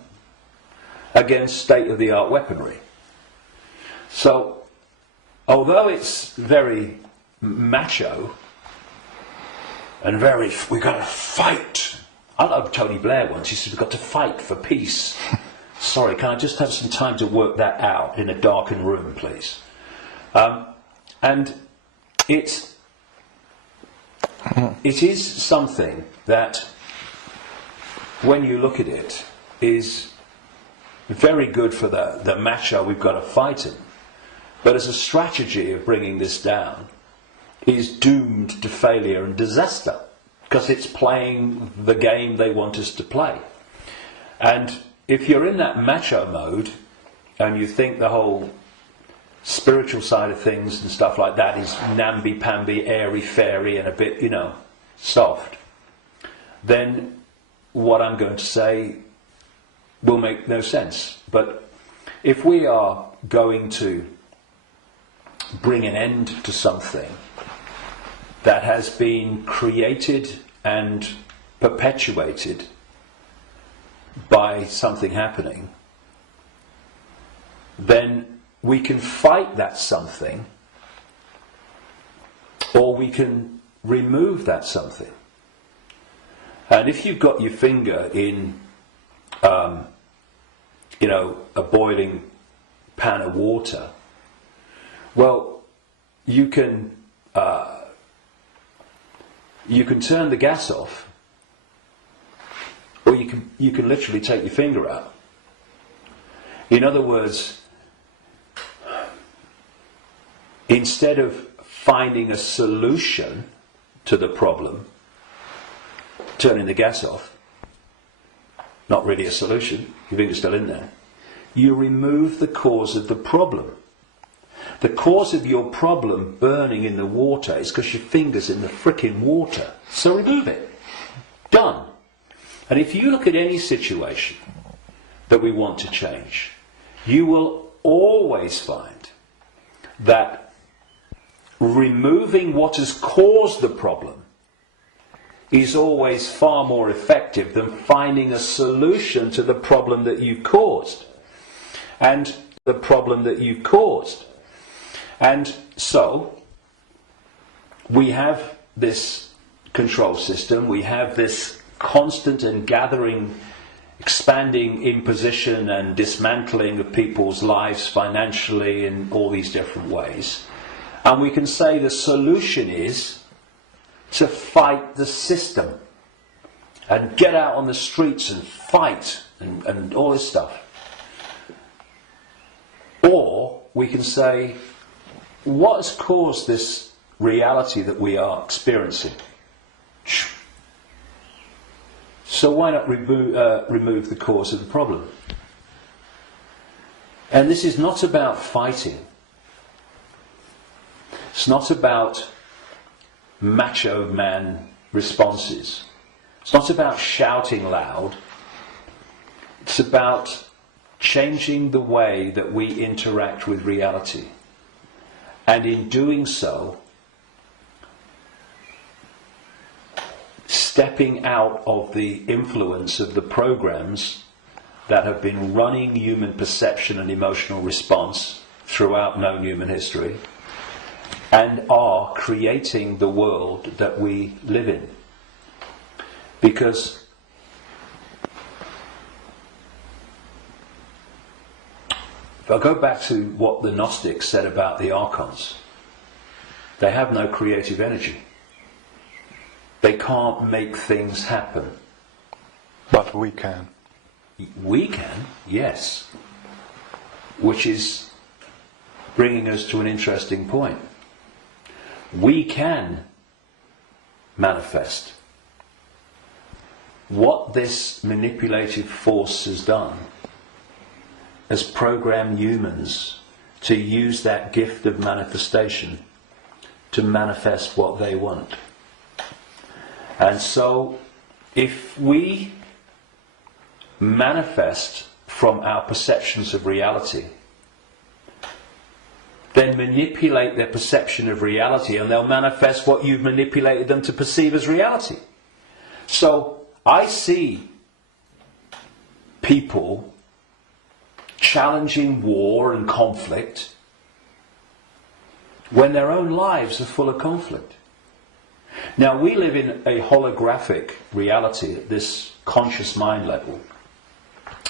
against state-of-the-art weaponry. So, although it's very macho and very, we've got to fight. I love Tony Blair once. He said, we've got to fight for peace. Sorry, can I just have some time to work that out in a darkened room, please? And it is something that, when you look at it, is very good for the macho we've got to fight him. But as a strategy of bringing this down, is doomed to failure and disaster, because it's playing the game they want us to play. And if you're in that macho mode, and you think the whole spiritual side of things and stuff like that is namby-pamby, airy-fairy and a bit, soft, then what I'm going to say will make no sense. But if we are going to bring an end to something that has been created and perpetuated by something happening, then we can fight that something, or we can remove that something. And if you've got your finger in, a boiling pan of water, well, you can turn the gas off, or you can literally take your finger out. In other words, instead of finding a solution to the problem, turning the gas off, not really a solution, your finger's still in there, you remove the cause of the problem. The cause of your problem burning in the water is because your finger's in the frickin' water. So remove it. Done. And if you look at any situation that we want to change, you will always find that removing what has caused the problem is always far more effective than finding a solution to the problem that you've caused. And the problem that you've caused. And so, we have this control system, we have this constant and gathering, expanding imposition and dismantling of people's lives financially in all these different ways. And we can say the solution is to fight the system and get out on the streets and fight and all this stuff. Or we can say, what has caused this reality that we are experiencing? So why not remove the cause of the problem? And this is not about fighting. It's not about macho man responses. It's not about shouting loud. It's about changing the way that we interact with reality. And in doing so, stepping out of the influence of the programs that have been running human perception and emotional response throughout known human history, and are creating the world that we live in. Because if I go back to what the Gnostics said about the archons, they have no creative energy. They can't make things happen. But we can. We can, yes. Which is bringing us to an interesting point. We can manifest. What this manipulative force has done has programmed humans to use that gift of manifestation to manifest what they want. And so, if we manifest from our perceptions of reality, then manipulate their perception of reality, and they'll manifest what you've manipulated them to perceive as reality. So, I see people challenging war and conflict when their own lives are full of conflict. Now, we live in a holographic reality at this conscious mind level,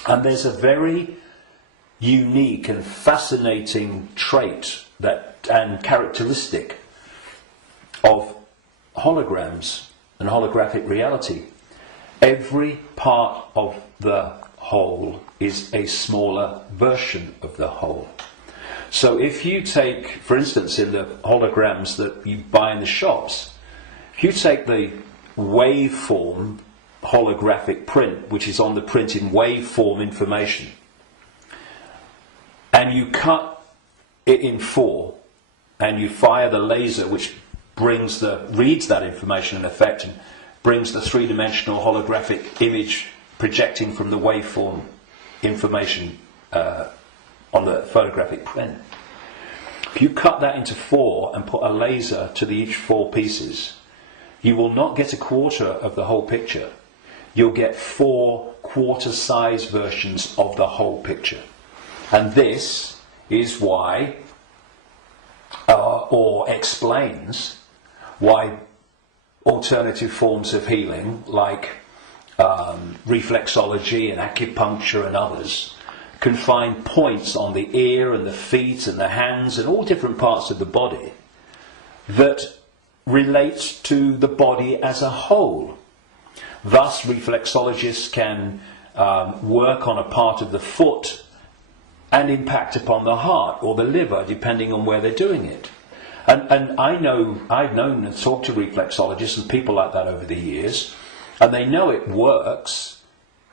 And there's a very unique and fascinating trait and characteristic of holograms and holographic reality. Every part of the whole is a smaller version of the whole. So if you take, for instance, in the holograms that you buy in the shops, if you take the waveform holographic print, which is on the print in waveform information, and you cut it in 4, and you fire the laser, which reads that information in effect, and brings the 3-dimensional holographic image projecting from the waveform information on the photographic print. If you cut that into 4 and put a laser to each 4 pieces, you will not get a quarter of the whole picture. You'll get 4 quarter-size versions of the whole picture. And this is why, or explains why alternative forms of healing, like reflexology and acupuncture and others, can find points on the ear and the feet and the hands and all different parts of the body that relate to the body as a whole. Thus, reflexologists can work on a part of the foot and impact upon the heart or the liver, depending on where they're doing it. And I've known and talked to reflexologists and people like that over the years, and they know it works,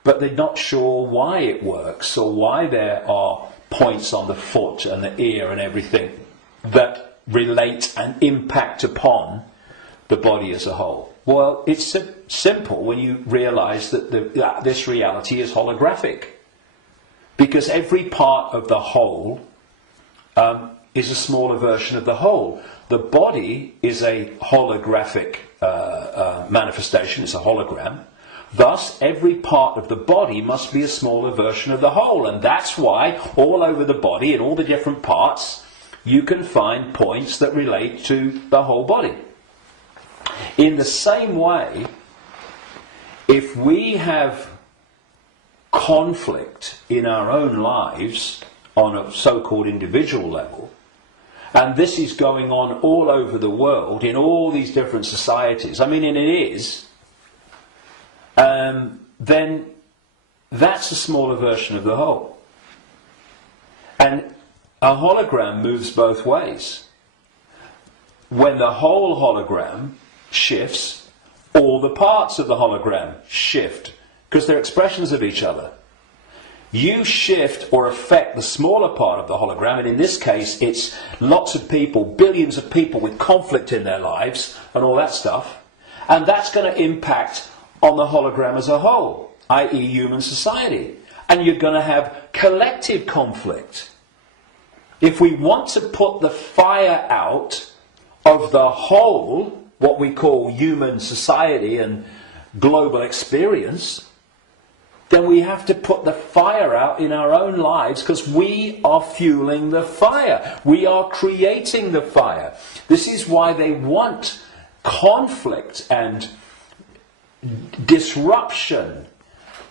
but they're not sure why it works or why there are points on the foot and the ear and everything that relate and impact upon the body as a whole. Well, it's simple when you realise that this reality is holographic, because every part of the whole is a smaller version of the whole. The body is a holographic manifestation, it's a hologram. Thus, every part of the body must be a smaller version of the whole. And that's why all over the body, in all the different parts, you can find points that relate to the whole body. In the same way, if we have conflict in our own lives on a so-called individual level, and this is going on all over the world in all these different societies, and it is, then that's a smaller version of the whole. And a hologram moves both ways. When the whole hologram shifts, all the parts of the hologram shift, because they're expressions of each other. You shift or affect the smaller part of the hologram, and in this case it's lots of people, billions of people with conflict in their lives and all that stuff, and that's going to impact on the hologram as a whole, i.e. human society. And you're going to have collective conflict. If we want to put the fire out of the whole, what we call human society and global experience, then we have to put the fire out in our own lives, because we are fueling the fire. We are creating the fire. This is why they want conflict and disruption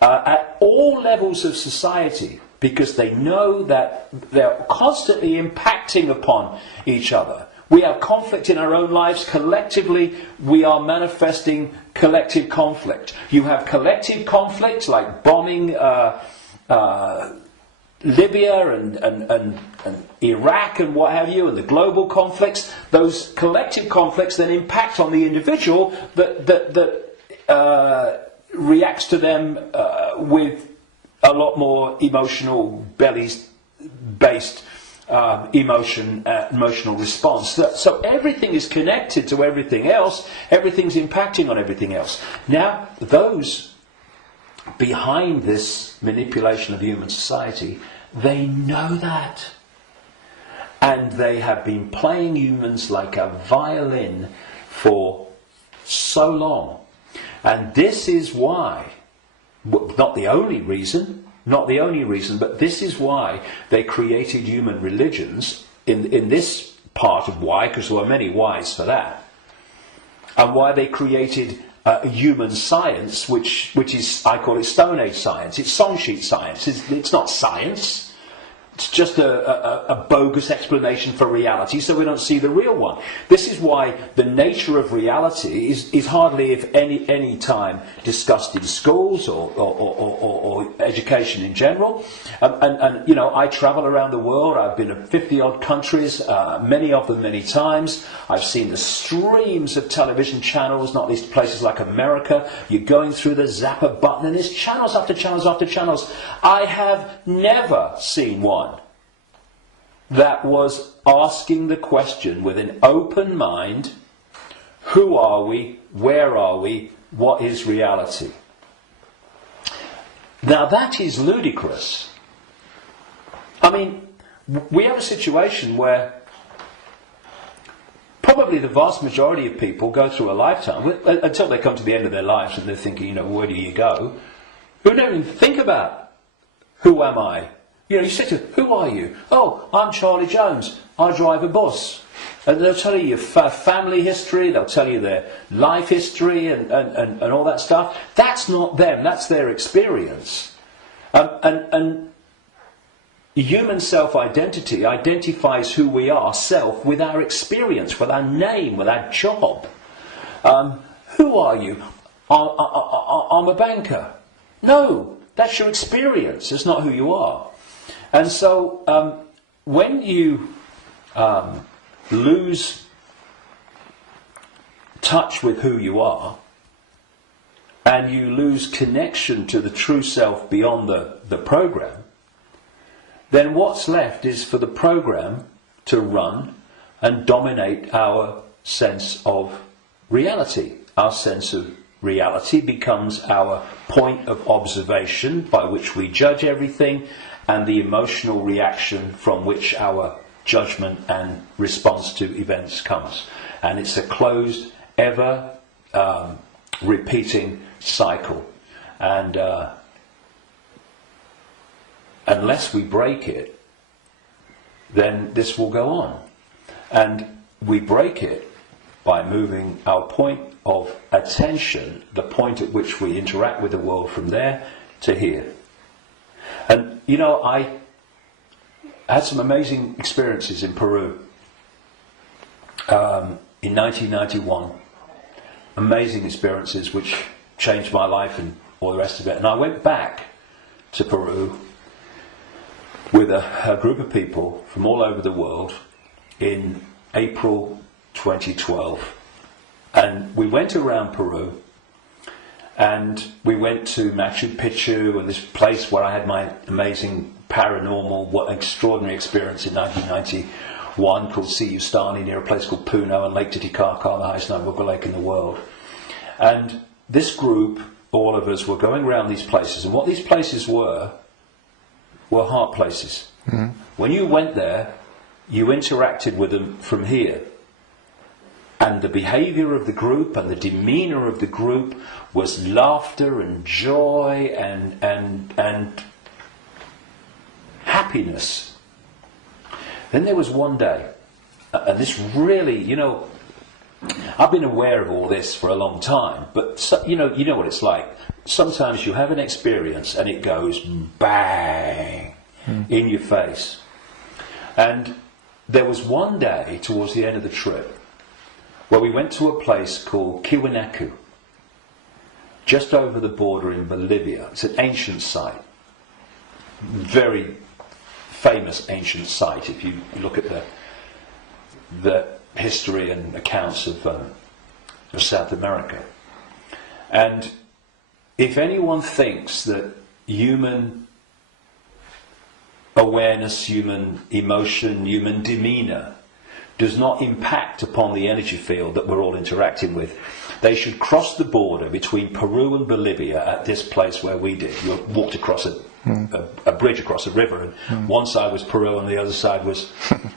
at all levels of society, because they know that they're constantly impacting upon each other. We have conflict in our own lives. Collectively, we are manifesting collective conflict. You have collective conflicts like bombing Libya and Iraq and what have you, and the global conflicts. Those collective conflicts then impact on the individual that reacts to them with a lot more emotional, based emotional response. So everything is connected to everything else. Everything's impacting on everything else. Now, those behind this manipulation of human society, they know that. And they have been playing humans like a violin for so long. And this is why, not the only reason, but this is why they created human religions in this part of why, because there were many whys for that, and why they created human science, which is, I call it Stone Age science. It's song sheet science. It's not science. It's just a bogus explanation for reality, so we don't see the real one. This is why the nature of reality is hardly, if any time, discussed in schools or education in general. And you know, I travel around the world. I've been to 50-odd countries, many of them many times. I've seen the streams of television channels, not least places like America. You're going through the zapper button, and there's channels after channels after channels. I have never seen one that was asking the question with an open mind: who are we? Where are we? What is reality? Now that is ludicrous. I mean, we have a situation where probably the vast majority of people go through a lifetime, until they come to the end of their lives and they're thinking, you know, where do you go? Who don't even think about, who am I? You know, you say to them, who are you? Oh, I'm Charlie Jones. I drive a bus. And they'll tell you your family history, they'll tell you their life history and all that stuff. That's not them, that's their experience. And human self-identity identifies who we are, self, with our experience, with our name, with our job. Who are you? I'm a banker. No, that's your experience, it's not who you are. And so when you lose touch with who you are, and you lose connection to the true self beyond the program, then what's left is for the program to run and dominate our sense of reality. Our sense of reality becomes our point of observation by which we judge everything, and the emotional reaction from which our judgment and response to events comes. And it's a closed, ever repeating cycle. And unless we break it, then this will go on. And we break it by moving our point of attention, the point at which we interact with the world, from there to here. And you know, I had some amazing experiences in Peru in 1991. Amazing experiences which changed my life and all the rest of it. And I went back to Peru with a group of people from all over the world in April 2012. And we went around Peru, and we went to Machu Picchu, and this place where I had my amazing paranormal, what extraordinary experience in 1991 called Siyustani, near a place called Puno, and Lake Titicaca, the highest known rubber lake in the world. And this group, all of us, were going around these places, and what these places were heart places. Mm-hmm. When you went there, you interacted with them from here. And the behaviour of the group and the demeanour of the group was laughter and joy and happiness. Then there was one day, and this really, you know, I've been aware of all this for a long time, but you know what it's like. Sometimes you have an experience and it goes bang in your face. And there was one day towards the end of the trip where we went to a place called Kiwanaku, just over the border in Bolivia. It's an ancient site, very famous ancient site if you look at the history and accounts of South America. And if anyone thinks that human awareness, human emotion, human demeanour does not impact upon the energy field that we're all interacting with, they should cross the border between Peru and Bolivia at this place where we did. You walked across a bridge across a river, and one side was Peru and the other side was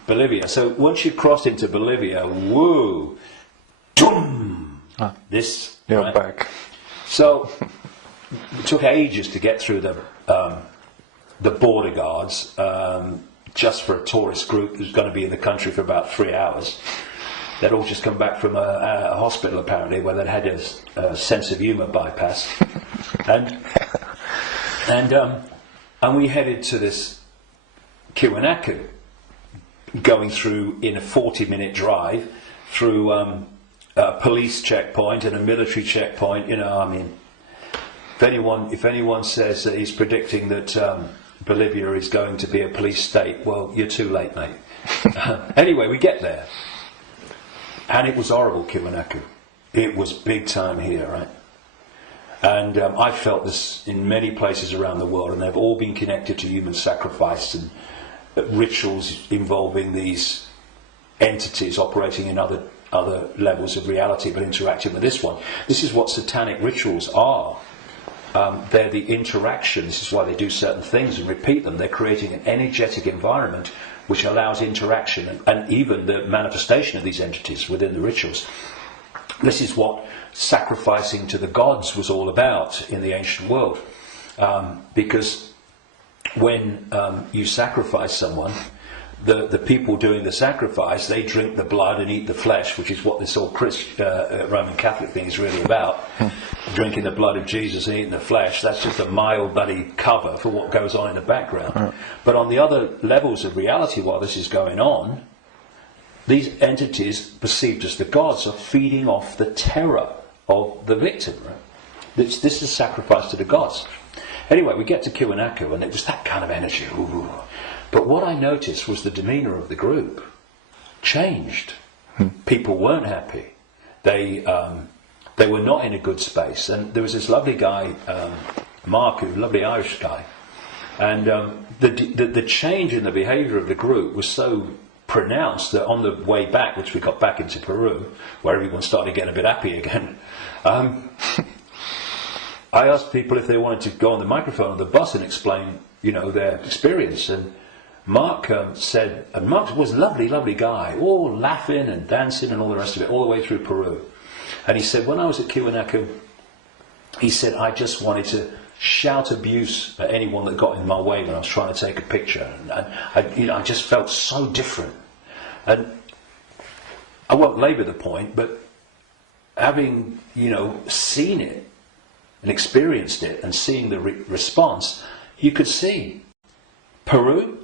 Bolivia. So once you crossed into Bolivia, woo, boom, this, you're right? back. So it took ages to get through the border guards, just for a tourist group who's going to be in the country for about 3 hours. They'd all just come back from a hospital apparently, where they'd had a sense of humour bypass, and we headed to this Kiwanaku, going through in a 40-minute drive through a police checkpoint and a military checkpoint. You know, I mean, if anyone says that he's predicting that Bolivia is going to be a police state, well, you're too late, mate. Anyway, we get there. And it was horrible, Kiwanaku. It was big time here, right? And I felt this in many places around the world, and they've all been connected to human sacrifice and rituals involving these entities operating in other levels of reality, but interacting with this one. This is what satanic rituals are. They're the interaction. This is why they do certain things and repeat them. They're creating an energetic environment which allows interaction and even the manifestation of these entities within the rituals. This is what sacrificing to the gods was all about in the ancient world. Because when you sacrifice someone, the people doing the sacrifice, they drink the blood and eat the flesh, which is what this whole Roman Catholic thing is really about. Drinking the blood of Jesus and eating the flesh, that's just a mild bloody cover for what goes on in the background. But on the other levels of reality, while this is going on, these entities, perceived as the gods, are feeding off the terror of the victim. Right? This is sacrifice to the gods. Anyway, we get to Kiwanaku, and it was that kind of energy. Ooh. But what I noticed was the demeanour of the group changed. People weren't happy. They were not in a good space. And there was this lovely guy, Mark, a lovely Irish guy, and the change in the behaviour of the group was so pronounced that on the way back, which we got back into Peru, where everyone started getting a bit happy again, I asked people if they wanted to go on the microphone on the bus and explain, you know, their experience. And Mark said, and Mark was a lovely, lovely guy, all laughing and dancing and all the rest of it, all the way through Peru. And he said, when I was at Kiwanaku, he said, I just wanted to shout abuse at anyone that got in my way when I was trying to take a picture. And I just felt so different. And I won't labour the point, but having, seen it and experienced it and seeing the response, you could see Peru,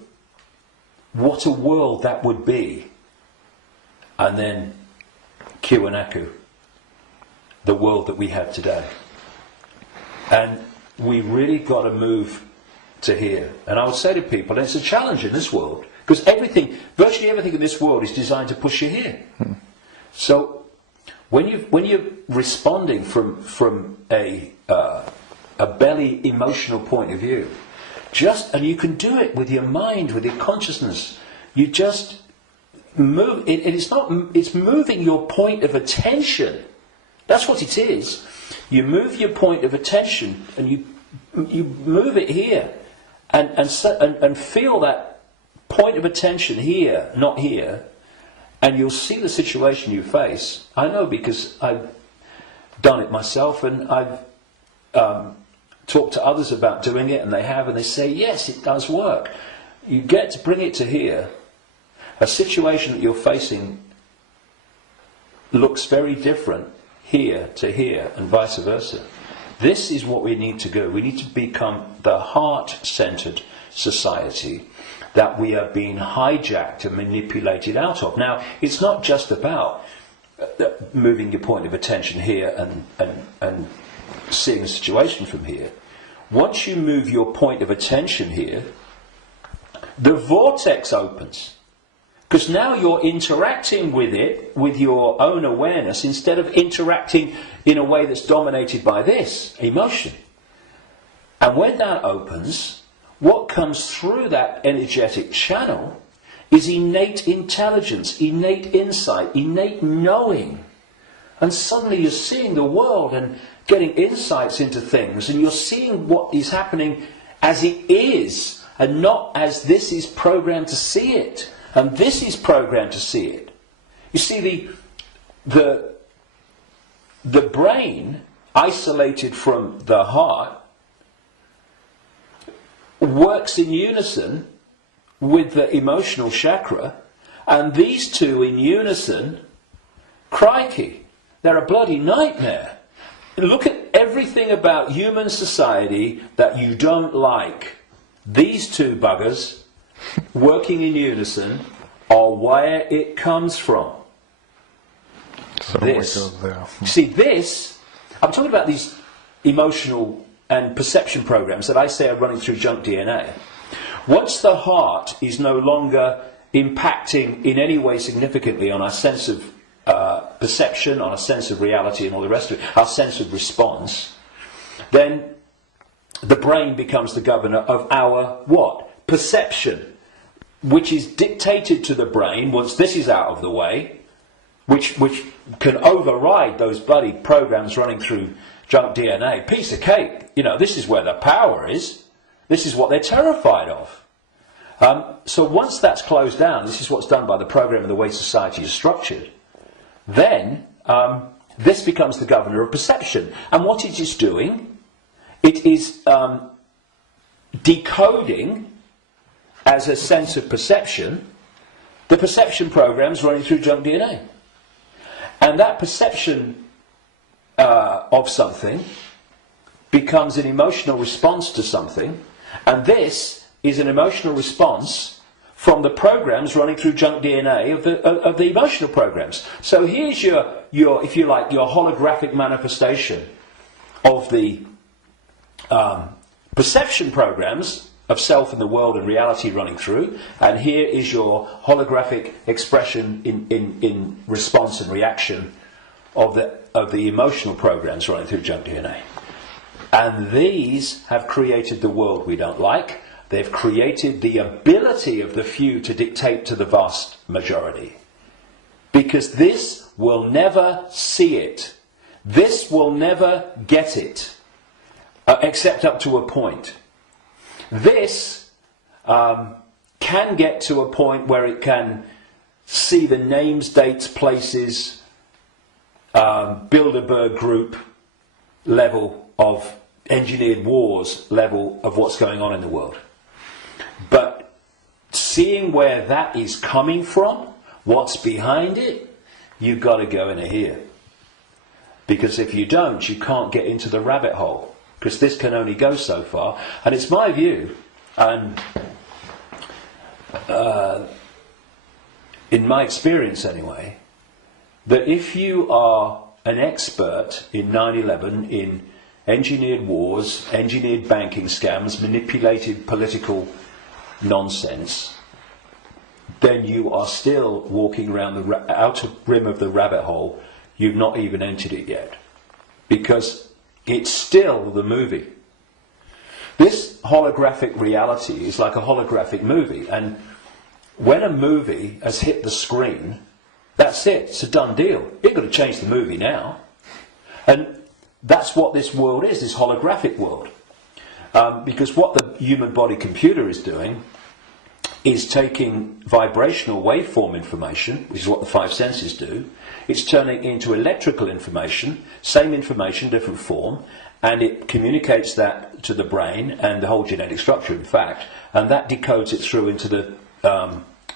what a world that would be. And then Kiwanaku, the world that we have today. And we really got to move to here. And I would say to people, and it's a challenge in this world, because virtually everything in this world is designed to push you here. So when you're responding from a belly emotional point of view, and you can do it with your mind, with your consciousness, you just move. It's moving your point of attention. That's what it is. You move your point of attention, and you move it here, and feel that point of attention here, not here, and you'll see the situation you face. I know because I've done it myself, and I've talked to others about doing it, and they say yes, it does work. You get to bring it to here. A situation that you're facing looks very different here to here, and vice versa. This is what we need to do. We need to become the heart-centered society that we are being hijacked and manipulated out of. Now, it's not just about moving your point of attention here and seeing the situation from here. Once you move your point of attention here, the vortex opens. Because now you're interacting with it with your own awareness instead of interacting in a way that's dominated by this emotion. And when that opens, what comes through that energetic channel is innate intelligence, innate insight, innate knowing. And suddenly you're seeing the world and getting insights into things, and you're seeing what is happening as it is, and not as this is programmed to see it. And this is programmed to see it. You see, the brain, isolated from the heart, works in unison with the emotional chakra, and these two in unison crikey, they're a bloody nightmare. Look at everything about human society that you don't like. These two buggers, working in unison, are where it comes from. So This. we go there. You see, this, I'm talking about these emotional and perception programs that I say are running through junk DNA. Once the heart is no longer impacting in any way significantly on our sense of perception, on our sense of reality and all the rest of it, our sense of response, then the brain becomes the governor of our what? Perception, which is dictated to the brain once this is out of the way, which can override those bloody programs running through junk DNA. Piece of cake. You know, this is where the power is. This is what they're terrified of. So once that's closed down, this is what's done by the program and the way society is structured, then this becomes the governor of perception. And what it is doing, it is decoding as a sense of perception the perception programs running through junk DNA. And that perception of something becomes an emotional response to something, and this is an emotional response from the programs running through junk DNA of the emotional programs. So here's your, if you like, your holographic manifestation of the perception programs of self and the world and reality running through, and here is your holographic expression in response and reaction of the emotional programs running through junk DNA. And these have created the world we don't like. They've created the ability of the few to dictate to the vast majority. Because this will never see it. This will never get it. Except up to a point. This can get to a point where it can see the names, dates, places, Bilderberg group level of engineered wars level of what's going on in the world. But seeing where that is coming from, what's behind it, you've got to go into here. Because if you don't, you can't get into the rabbit hole. Because this can only go so far. And it's my view, and in my experience anyway, that if you are an expert in 9/11, in engineered wars, engineered banking scams, manipulated political nonsense, then you are still walking around the outer rim of the rabbit hole. You've not even entered it yet. Because it's still the movie. This holographic reality is like a holographic movie, and when a movie has hit the screen, that's it, it's a done deal. You've got to change the movie now. And that's what this world is, this holographic world. Because what the human body computer is doing is taking vibrational waveform information, which is what the five senses do. It's turning it into electrical information, same information, different form, and it communicates that to the brain and the whole genetic structure, in fact, and that decodes it through into the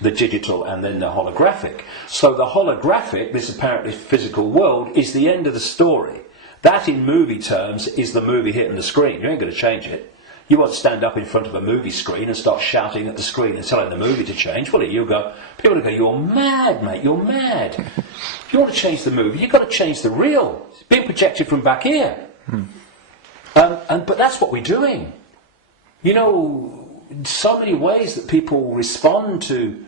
digital and then the holographic. So the holographic, this apparently physical world, is the end of the story. That, in movie terms, is the movie hitting the screen. You ain't going to change it. You won't stand up in front of a movie screen and start shouting at the screen and telling the movie to change, will you? People will go, you're mad, mate, you're mad. If you want to change the movie, you've got to change the reel. It's being projected from back here. But that's what we're doing. You know, so many ways that people respond to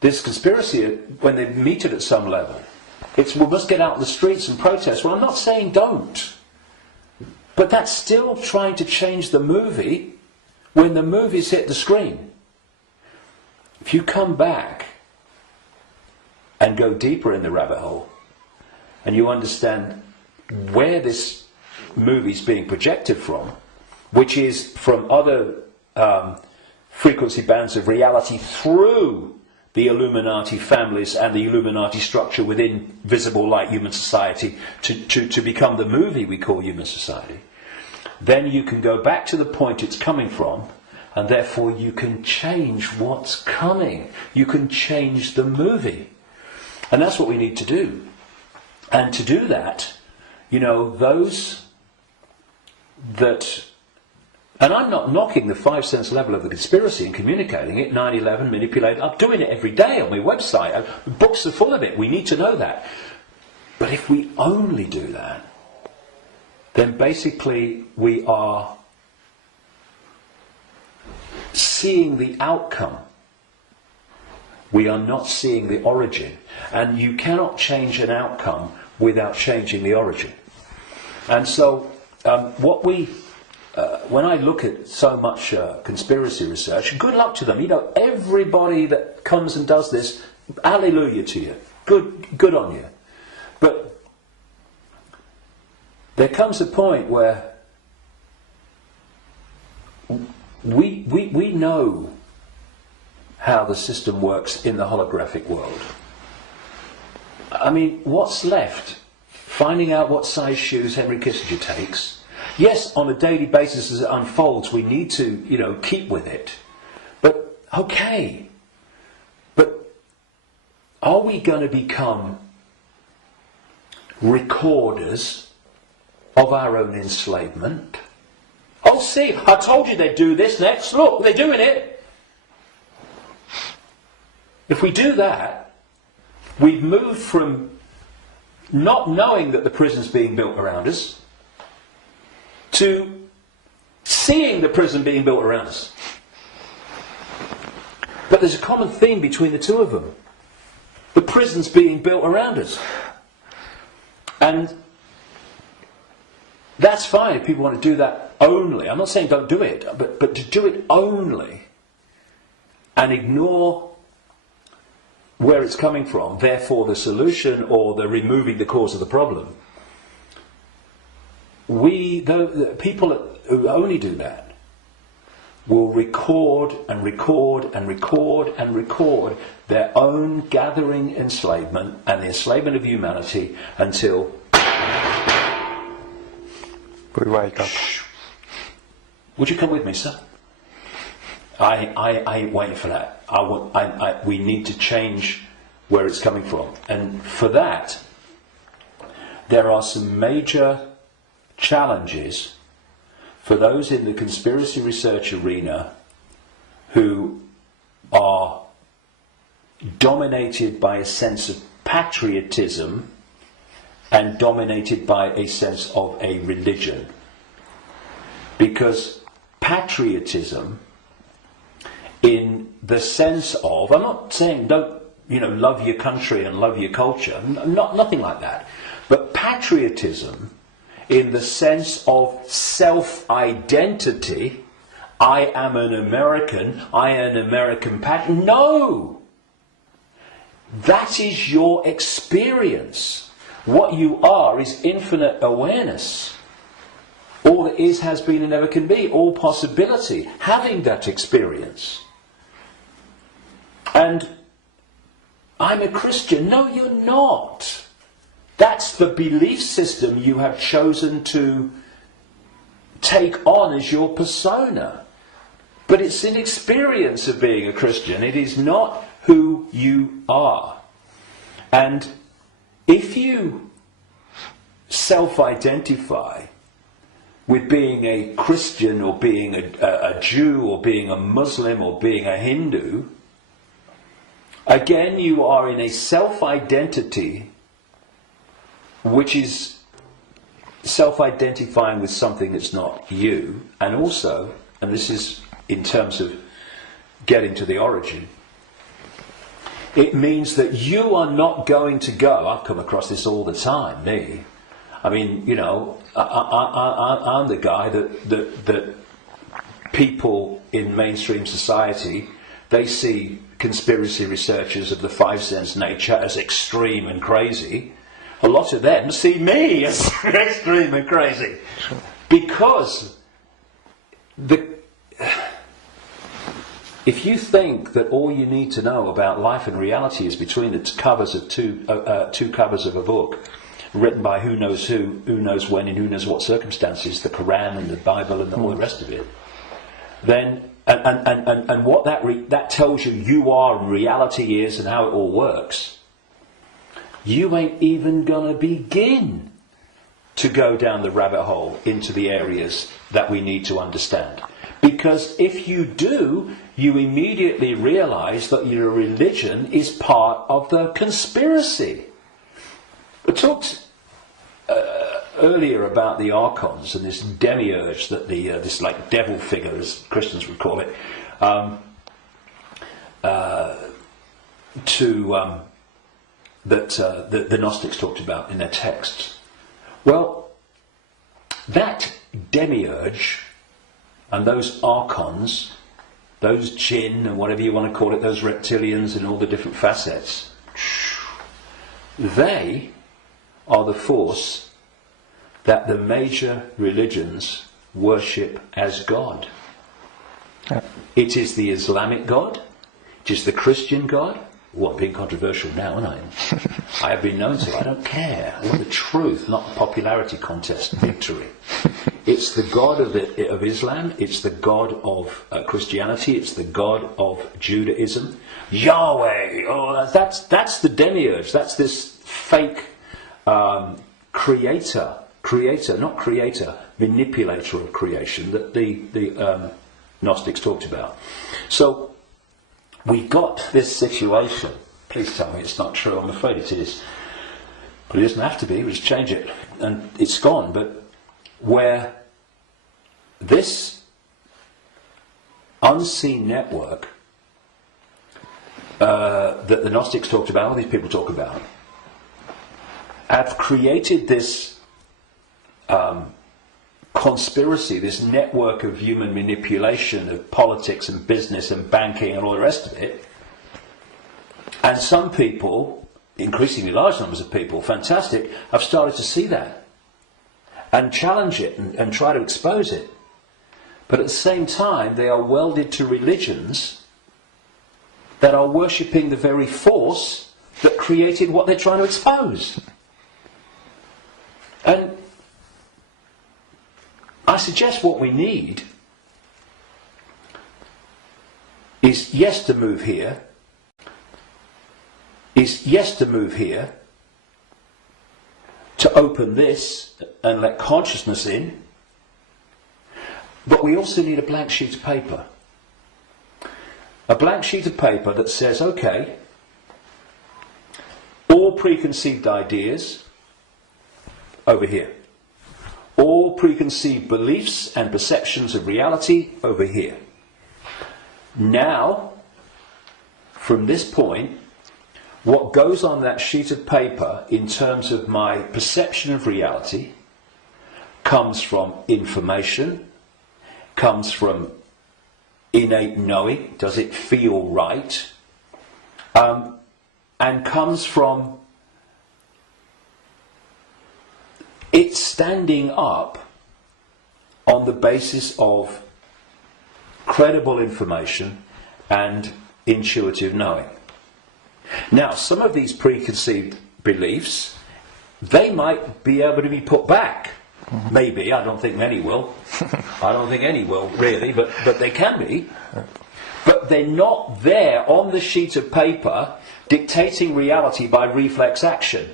this conspiracy when they meet it at some level. It's, we must get out in the streets and protest. Well, I'm not saying don't. But that's still trying to change the movie when the movie's hit the screen. If you come back and go deeper in the rabbit hole, and you understand where this movie's being projected from, which is from other frequency bands of reality through the Illuminati families and the Illuminati structure within visible light human society to become the movie we call human society, then you can go back to the point it's coming from, and therefore you can change what's coming. You can change the movie. And that's what we need to do. And to do that, you know, those that... And I'm not knocking the 5 sense level of the conspiracy and communicating it, 9/11, manipulating. I'm doing it every day on my website. Books are full of it. We need to know that. But if we only do that, then basically we are seeing the outcome. We are not seeing the origin. And you cannot change an outcome without changing the origin. And so when I look at so much conspiracy research, good luck to them. You know, everybody that comes and does this, hallelujah to you. Good on you. But there comes a point where we know how the system works in the holographic world. I mean, what's left? Finding out what size shoes Henry Kissinger takes. Yes, on a daily basis as it unfolds, we need to, you know, keep with it. But, okay. But are we going to become recorders of our own enslavement? Oh, see, I told you they'd do this next. Look, they're doing it. If we do that, we've moved from not knowing that the prison's being built around us to seeing the prison being built around us. But there's a common theme between the two of them. The prison's being built around us. And that's fine if people want to do that only. I'm not saying don't do it, but to do it only and ignore where it's coming from, therefore the solution or the removing the cause of the problem. The people who only do that will record and record and record and record their own gathering enslavement and the enslavement of humanity until we wake up. Would you come with me, sir? I ain't waiting for that. We need to change where it's coming from. And for that, there are some major challenges for those in the conspiracy research arena who are dominated by a sense of patriotism and dominated by a sense of a religion. Because patriotism, in the sense of, I'm not saying don't, love your country and love your culture, nothing like that. But patriotism, in the sense of self-identity, I am an American, I am an American patriot. No! That is your experience. What you are is infinite awareness. All that is, has been, and never can be. All possibility. Having that experience. And I'm a Christian. No, you're not. That's the belief system you have chosen to take on as your persona. But it's an experience of being a Christian. It is not who you are. And if you self-identify with being a Christian or being a Jew or being a Muslim or being a Hindu, again you are in a self-identity which is self-identifying with something that's not you, and also, and this is in terms of getting to the origin, it means that you are not going to go, I've come across this all the time, me. I mean, I'm the guy that people in mainstream society, they see conspiracy researchers of the 5 sense nature as extreme and crazy. A lot of them see me as extreme and crazy. Because if you think that all you need to know about life and reality is between the covers of two covers of a book, written by who knows when, in who knows what circumstances, the Quran and the Bible and all the rest of it, then and what that tells you are and reality is and how it all works, you ain't even going to begin to go down the rabbit hole into the areas that we need to understand. Because if you do, you immediately realise that your religion is part of the conspiracy. We talked earlier about the archons and this demiurge, that this like devil figure, as Christians would call it, that the Gnostics talked about in their texts. Well, that demiurge and those archons, those jinn, and whatever you want to call it, those reptilians and all the different facets, they are the force that the major religions worship as God. Yeah. It is the Islamic God, it is the Christian God. Well, I'm being controversial now, aren't I? I have been known to. I don't care. I want the truth, not the popularity contest victory. It's the God of Islam, it's the God of Christianity, it's the God of Judaism. Yahweh! Oh, that's the demiurge. That's this fake manipulator of creation that the Gnostics talked about. So we got this situation. Please tell me it's not true. I'm afraid it is. But it doesn't have to be. We just change it. And it's gone. But where this unseen network that the Gnostics talked about, all these people talk about, have created this conspiracy, this network of human manipulation of politics and business and banking and all the rest of it. And some people, increasingly large numbers of people, fantastic, have started to see that and challenge it and try to expose it. But at the same time, they are welded to religions that are worshipping the very force that created what they're trying to expose. And I suggest what we need is to move here, to open this and let consciousness in, but we also need a blank sheet of paper. A blank sheet of paper that says, okay, all preconceived ideas over here. All preconceived beliefs and perceptions of reality over here. Now, from this point, what goes on that sheet of paper in terms of my perception of reality comes from information, comes from innate knowing, does it feel right, and comes from it's standing up on the basis of credible information and intuitive knowing. Now, some of these preconceived beliefs, they might be able to be put back. Maybe, I don't think many will. I don't think any will, really, but they can be. But they're not there on the sheet of paper dictating reality by reflex action.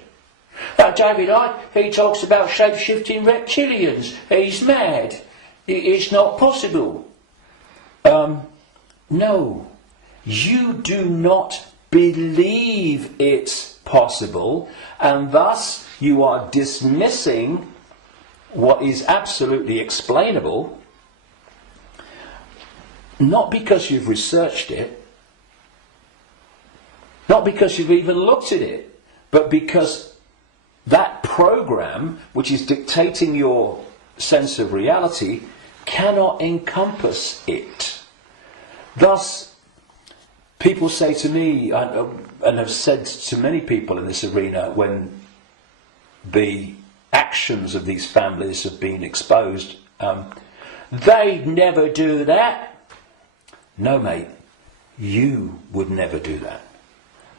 Now, David Icke, he talks about shape-shifting reptilians. He's mad. It's not possible. No. You do not believe it's possible, and thus you are dismissing what is absolutely explainable, not because you've researched it, not because you've even looked at it, but because that program, which is dictating your sense of reality, cannot encompass it. Thus, people say to me, and have said to many people in this arena, when the actions of these families have been exposed, they'd never do that. No, mate, you would never do that.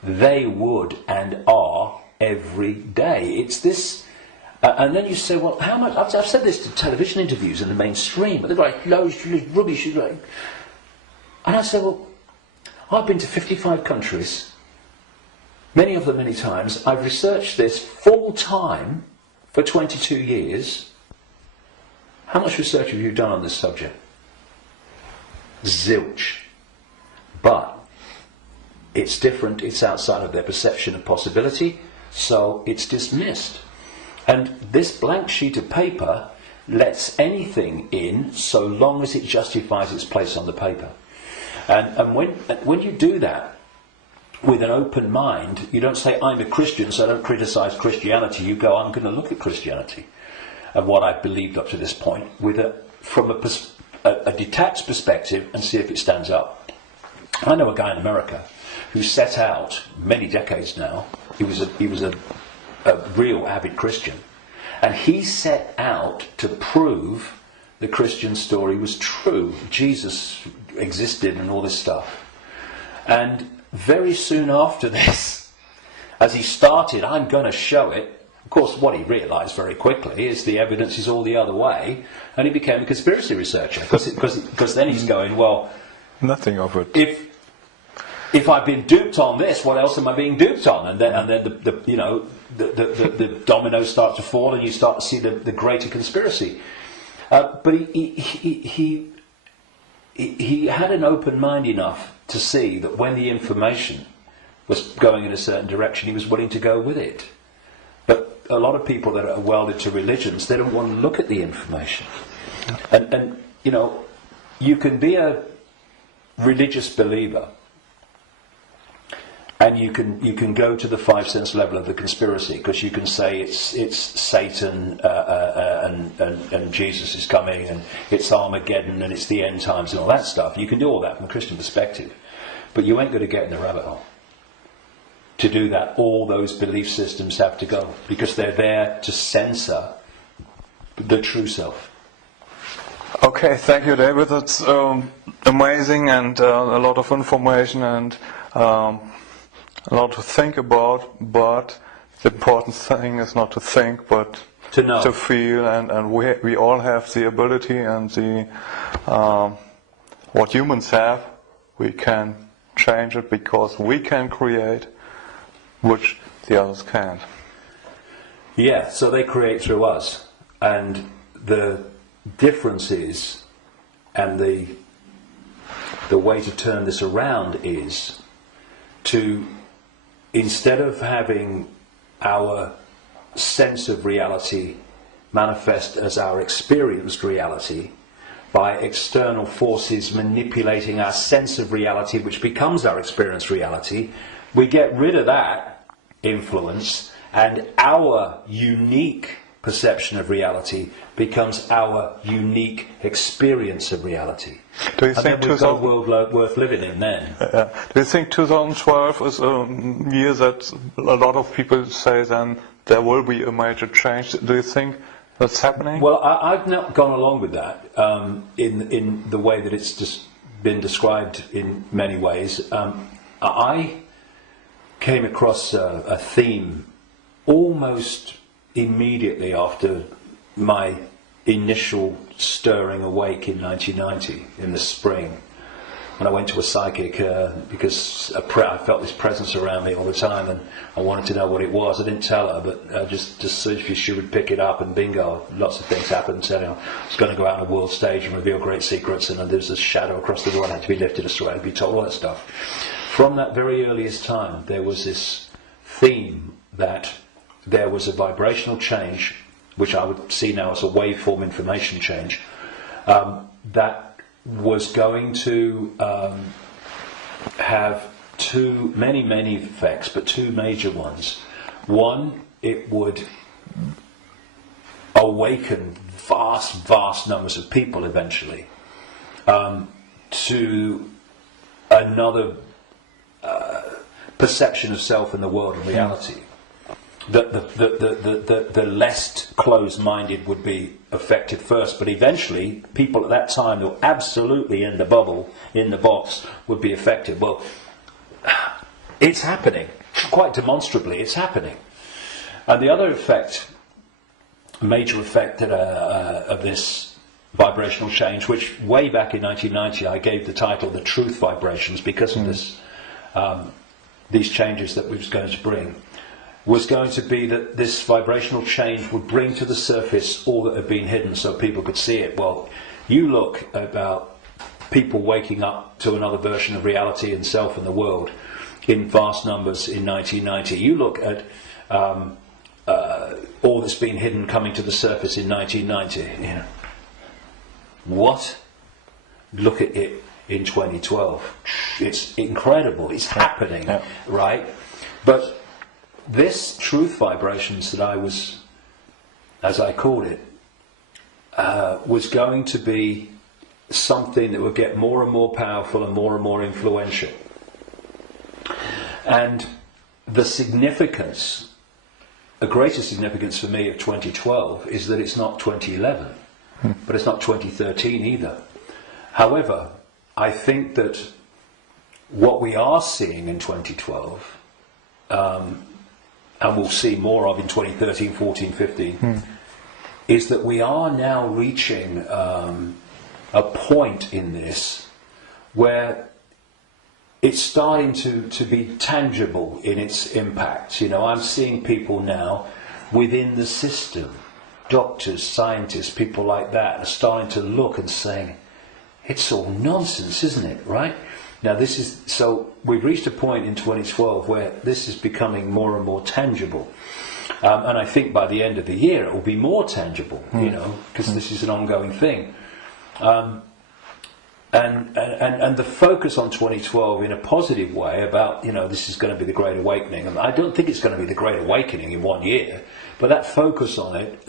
They would and are every day. It's this, and then you say, well, how much? I've said this to television interviews in the mainstream, but they're like loads of rubbish. And I say, well, I've been to 55 countries. many of them many times. I've researched this full time for 22 years. How much research have you done on this subject? Zilch. But it's different, it's outside of their perception of possibility, so it's dismissed. And this blank sheet of paper lets anything in so long as it justifies its place on the paper. And when you do that with an open mind, you don't say, I'm a Christian, so I don't criticize Christianity. You go, I'm going to look at Christianity and what I've believed up to this point from a detached perspective and see if it stands up. I know a guy in America who set out, many decades now, he was a real avid Christian, and he set out to prove the Christian story was true. Jesus existed and all this stuff. And very soon after this, as he started, I'm going to show it, of course what he realised very quickly is the evidence is all the other way, and he became a conspiracy researcher, because then he's going, well, nothing of it. If I've been duped on this, what else am I being duped on? And then the dominoes start to fall, and you start to see the greater conspiracy. But he had an open mind enough to see that when the information was going in a certain direction, he was willing to go with it. But a lot of people that are welded to religions, they don't want to look at the information. And you can be a religious believer, and you can go to the 5 sense level of the conspiracy, because you can say it's Satan and Jesus is coming, and it's Armageddon, and it's the end times and all that stuff. You can do all that from a Christian perspective, but you ain't going to get in the rabbit hole. To do that, all those belief systems have to go, because they're there to censor the true self. Okay, thank you, David. That's amazing, and a lot of information, and a lot to think about, but the important thing is not to think, but to know, to feel, and we all have the ability and the what humans have. We can change it because we can create, which the others can't. Yeah, so they create through us, and the difference is, and the way to turn this around is to, instead of having our sense of reality manifest as our experienced reality by external forces manipulating our sense of reality, which becomes our experienced reality, we get rid of that influence, and our unique perception of reality becomes our unique experience of reality. Do you think we've got a world worth living in then? Do you think 2012 is a year that a lot of people say then there will be a major change? Do you think that's happening? Well, I've not gone along with that in the way that it's just been described in many ways. I came across a theme almost immediately after my initial stirring awake in 1990, in the spring, when I went to a psychic because I felt this presence around me all the time, and I wanted to know what it was. I didn't tell her, but just so she would pick it up, and bingo, lots of things happened. So, I was going to go out on a world stage and reveal great secrets, and there's a shadow across the world had to be lifted, I had to be told all that stuff. From that very earliest time, there was this theme that there was a vibrational change, which I would see now as a waveform information change, that was going to have many effects, but two major ones. One, it would awaken vast numbers of people eventually to another perception of self in the world and reality. The less closed-minded would be affected first, but eventually people at that time who were absolutely in the bubble, in the box, would be affected. Well, it's happening. Quite demonstrably, it's happening. And the other effect, major effect of this vibrational change, which way back in 1990 I gave the title The Truth Vibrations because of this these changes that we was going to bring was going to be that this vibrational change would bring to the surface all that had been hidden so people could see it. Well, you look about people waking up to another version of reality and self and the world in vast numbers in 1990. You look at all that's been hidden coming to the surface in 1990. You know, what? Look at it in 2012. It's incredible. It's happening, right? But this truth vibrations that I was, as I called it, was going to be something that would get more and more powerful and more influential. And the significance, a greater significance for me of 2012 is that it's not 2011, but it's not 2013 either. However, I think that what we are seeing in 2012, and we'll see more of in 2013, 14, 15, is that we are now reaching a point in this where it's starting to be tangible in its impact. You know, I'm seeing people now within the system, doctors, scientists, people like that, are starting to look and saying, it's all nonsense, isn't it, right? Now this is, so we've reached a point in 2012 where this is becoming more and more tangible. And I think by the end of the year it will be more tangible, you know, because this is an ongoing thing. And the focus on 2012 in a positive way about, you know, this is going to be the Great Awakening. And I don't think it's going to be the Great Awakening in 1 year, but that focus on it,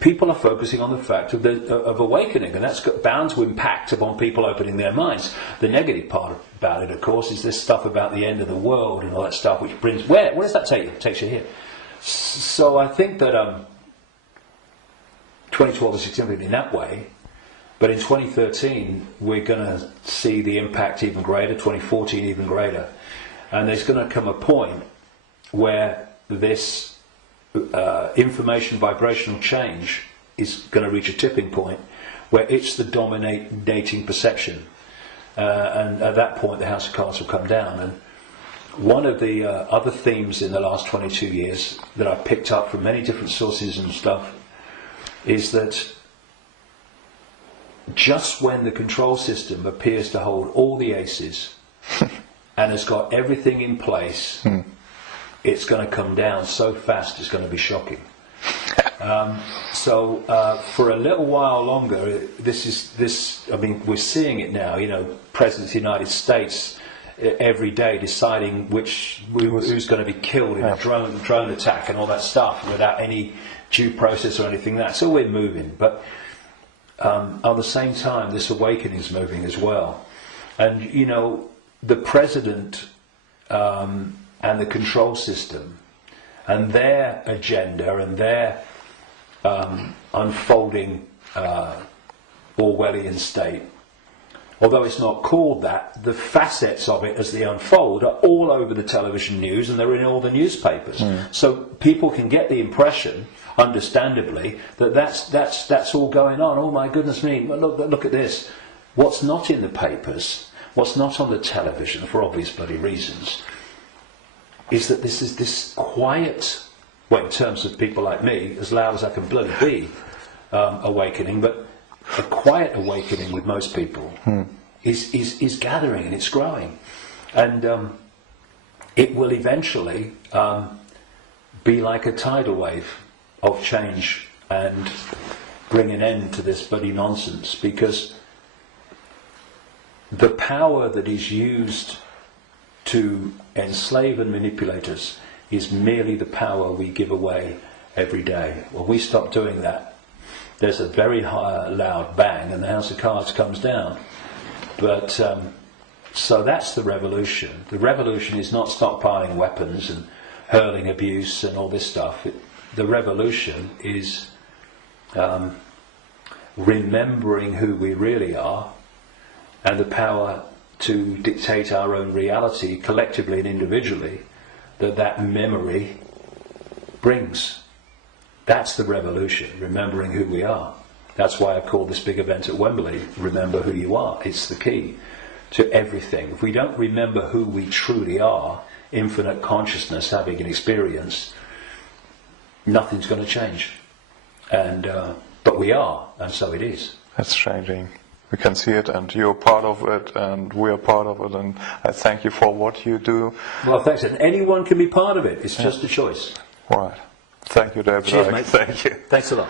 people are focusing on the fact of awakening, and that's bound to impact upon people opening their minds. The negative part about it, of course, is this stuff about the end of the world and all that stuff, which brings, where does that take you? It takes you here. So I think that 2012 is significant in that way. But in 2013, we're going to see the impact even greater, 2014 even greater. And there's going to come a point where this information vibrational change is going to reach a tipping point where it's the dominating perception. And at that point, the House of Cards will come down. And one of the other themes in the last 22 years that I've picked up from many different sources and stuff is that just when the control system appears to hold all the aces and has got everything in place, it's going to come down so fast it's going to be shocking. So for a little while longer, I mean, we're seeing it now, you know, President of the United States every day deciding who's going to be killed in a drone attack and all that stuff without any due process or anything like that. So we're moving, but at the same time, this awakening is moving as well. And, you know, the president and the control system and their agenda and their unfolding Orwellian state, although it's not called that, the facets of it as they unfold are all over the television news and they're in all the newspapers. So people can get the impression, understandably, that that's all going on. Oh my goodness me, look at this. What's not in the papers, what's not on the television, for obvious bloody reasons, is that this is this quiet, well, in terms of people like me, as loud as I can bloody be, awakening, but a quiet awakening with most people is gathering and it's growing. And it will eventually be like a tidal wave of change and bring an end to this bloody nonsense, because the power that is used to enslave and manipulate us is merely the power we give away every day. When we stop doing that, there's a very high, loud bang and the House of Cards comes down. But so that's the revolution. The revolution is not stockpiling weapons and hurling abuse and all this stuff. The revolution is remembering who we really are and the power to dictate our own reality collectively and individually that memory brings. That's the revolution, remembering who we are. That's why I call this big event at Wembley, Remember Who You Are. It's the key to everything. If we don't remember who we truly are, infinite consciousness, having an experience, nothing's going to change. And but we are, and so it is. It's changing. We can see it, and you're part of it, and we're part of it, and I thank you for what you do. Well, thanks. And anyone can be part of it. It's just a choice. Right. Thank you, David. Cheers, mate. Thank you. Thanks a lot.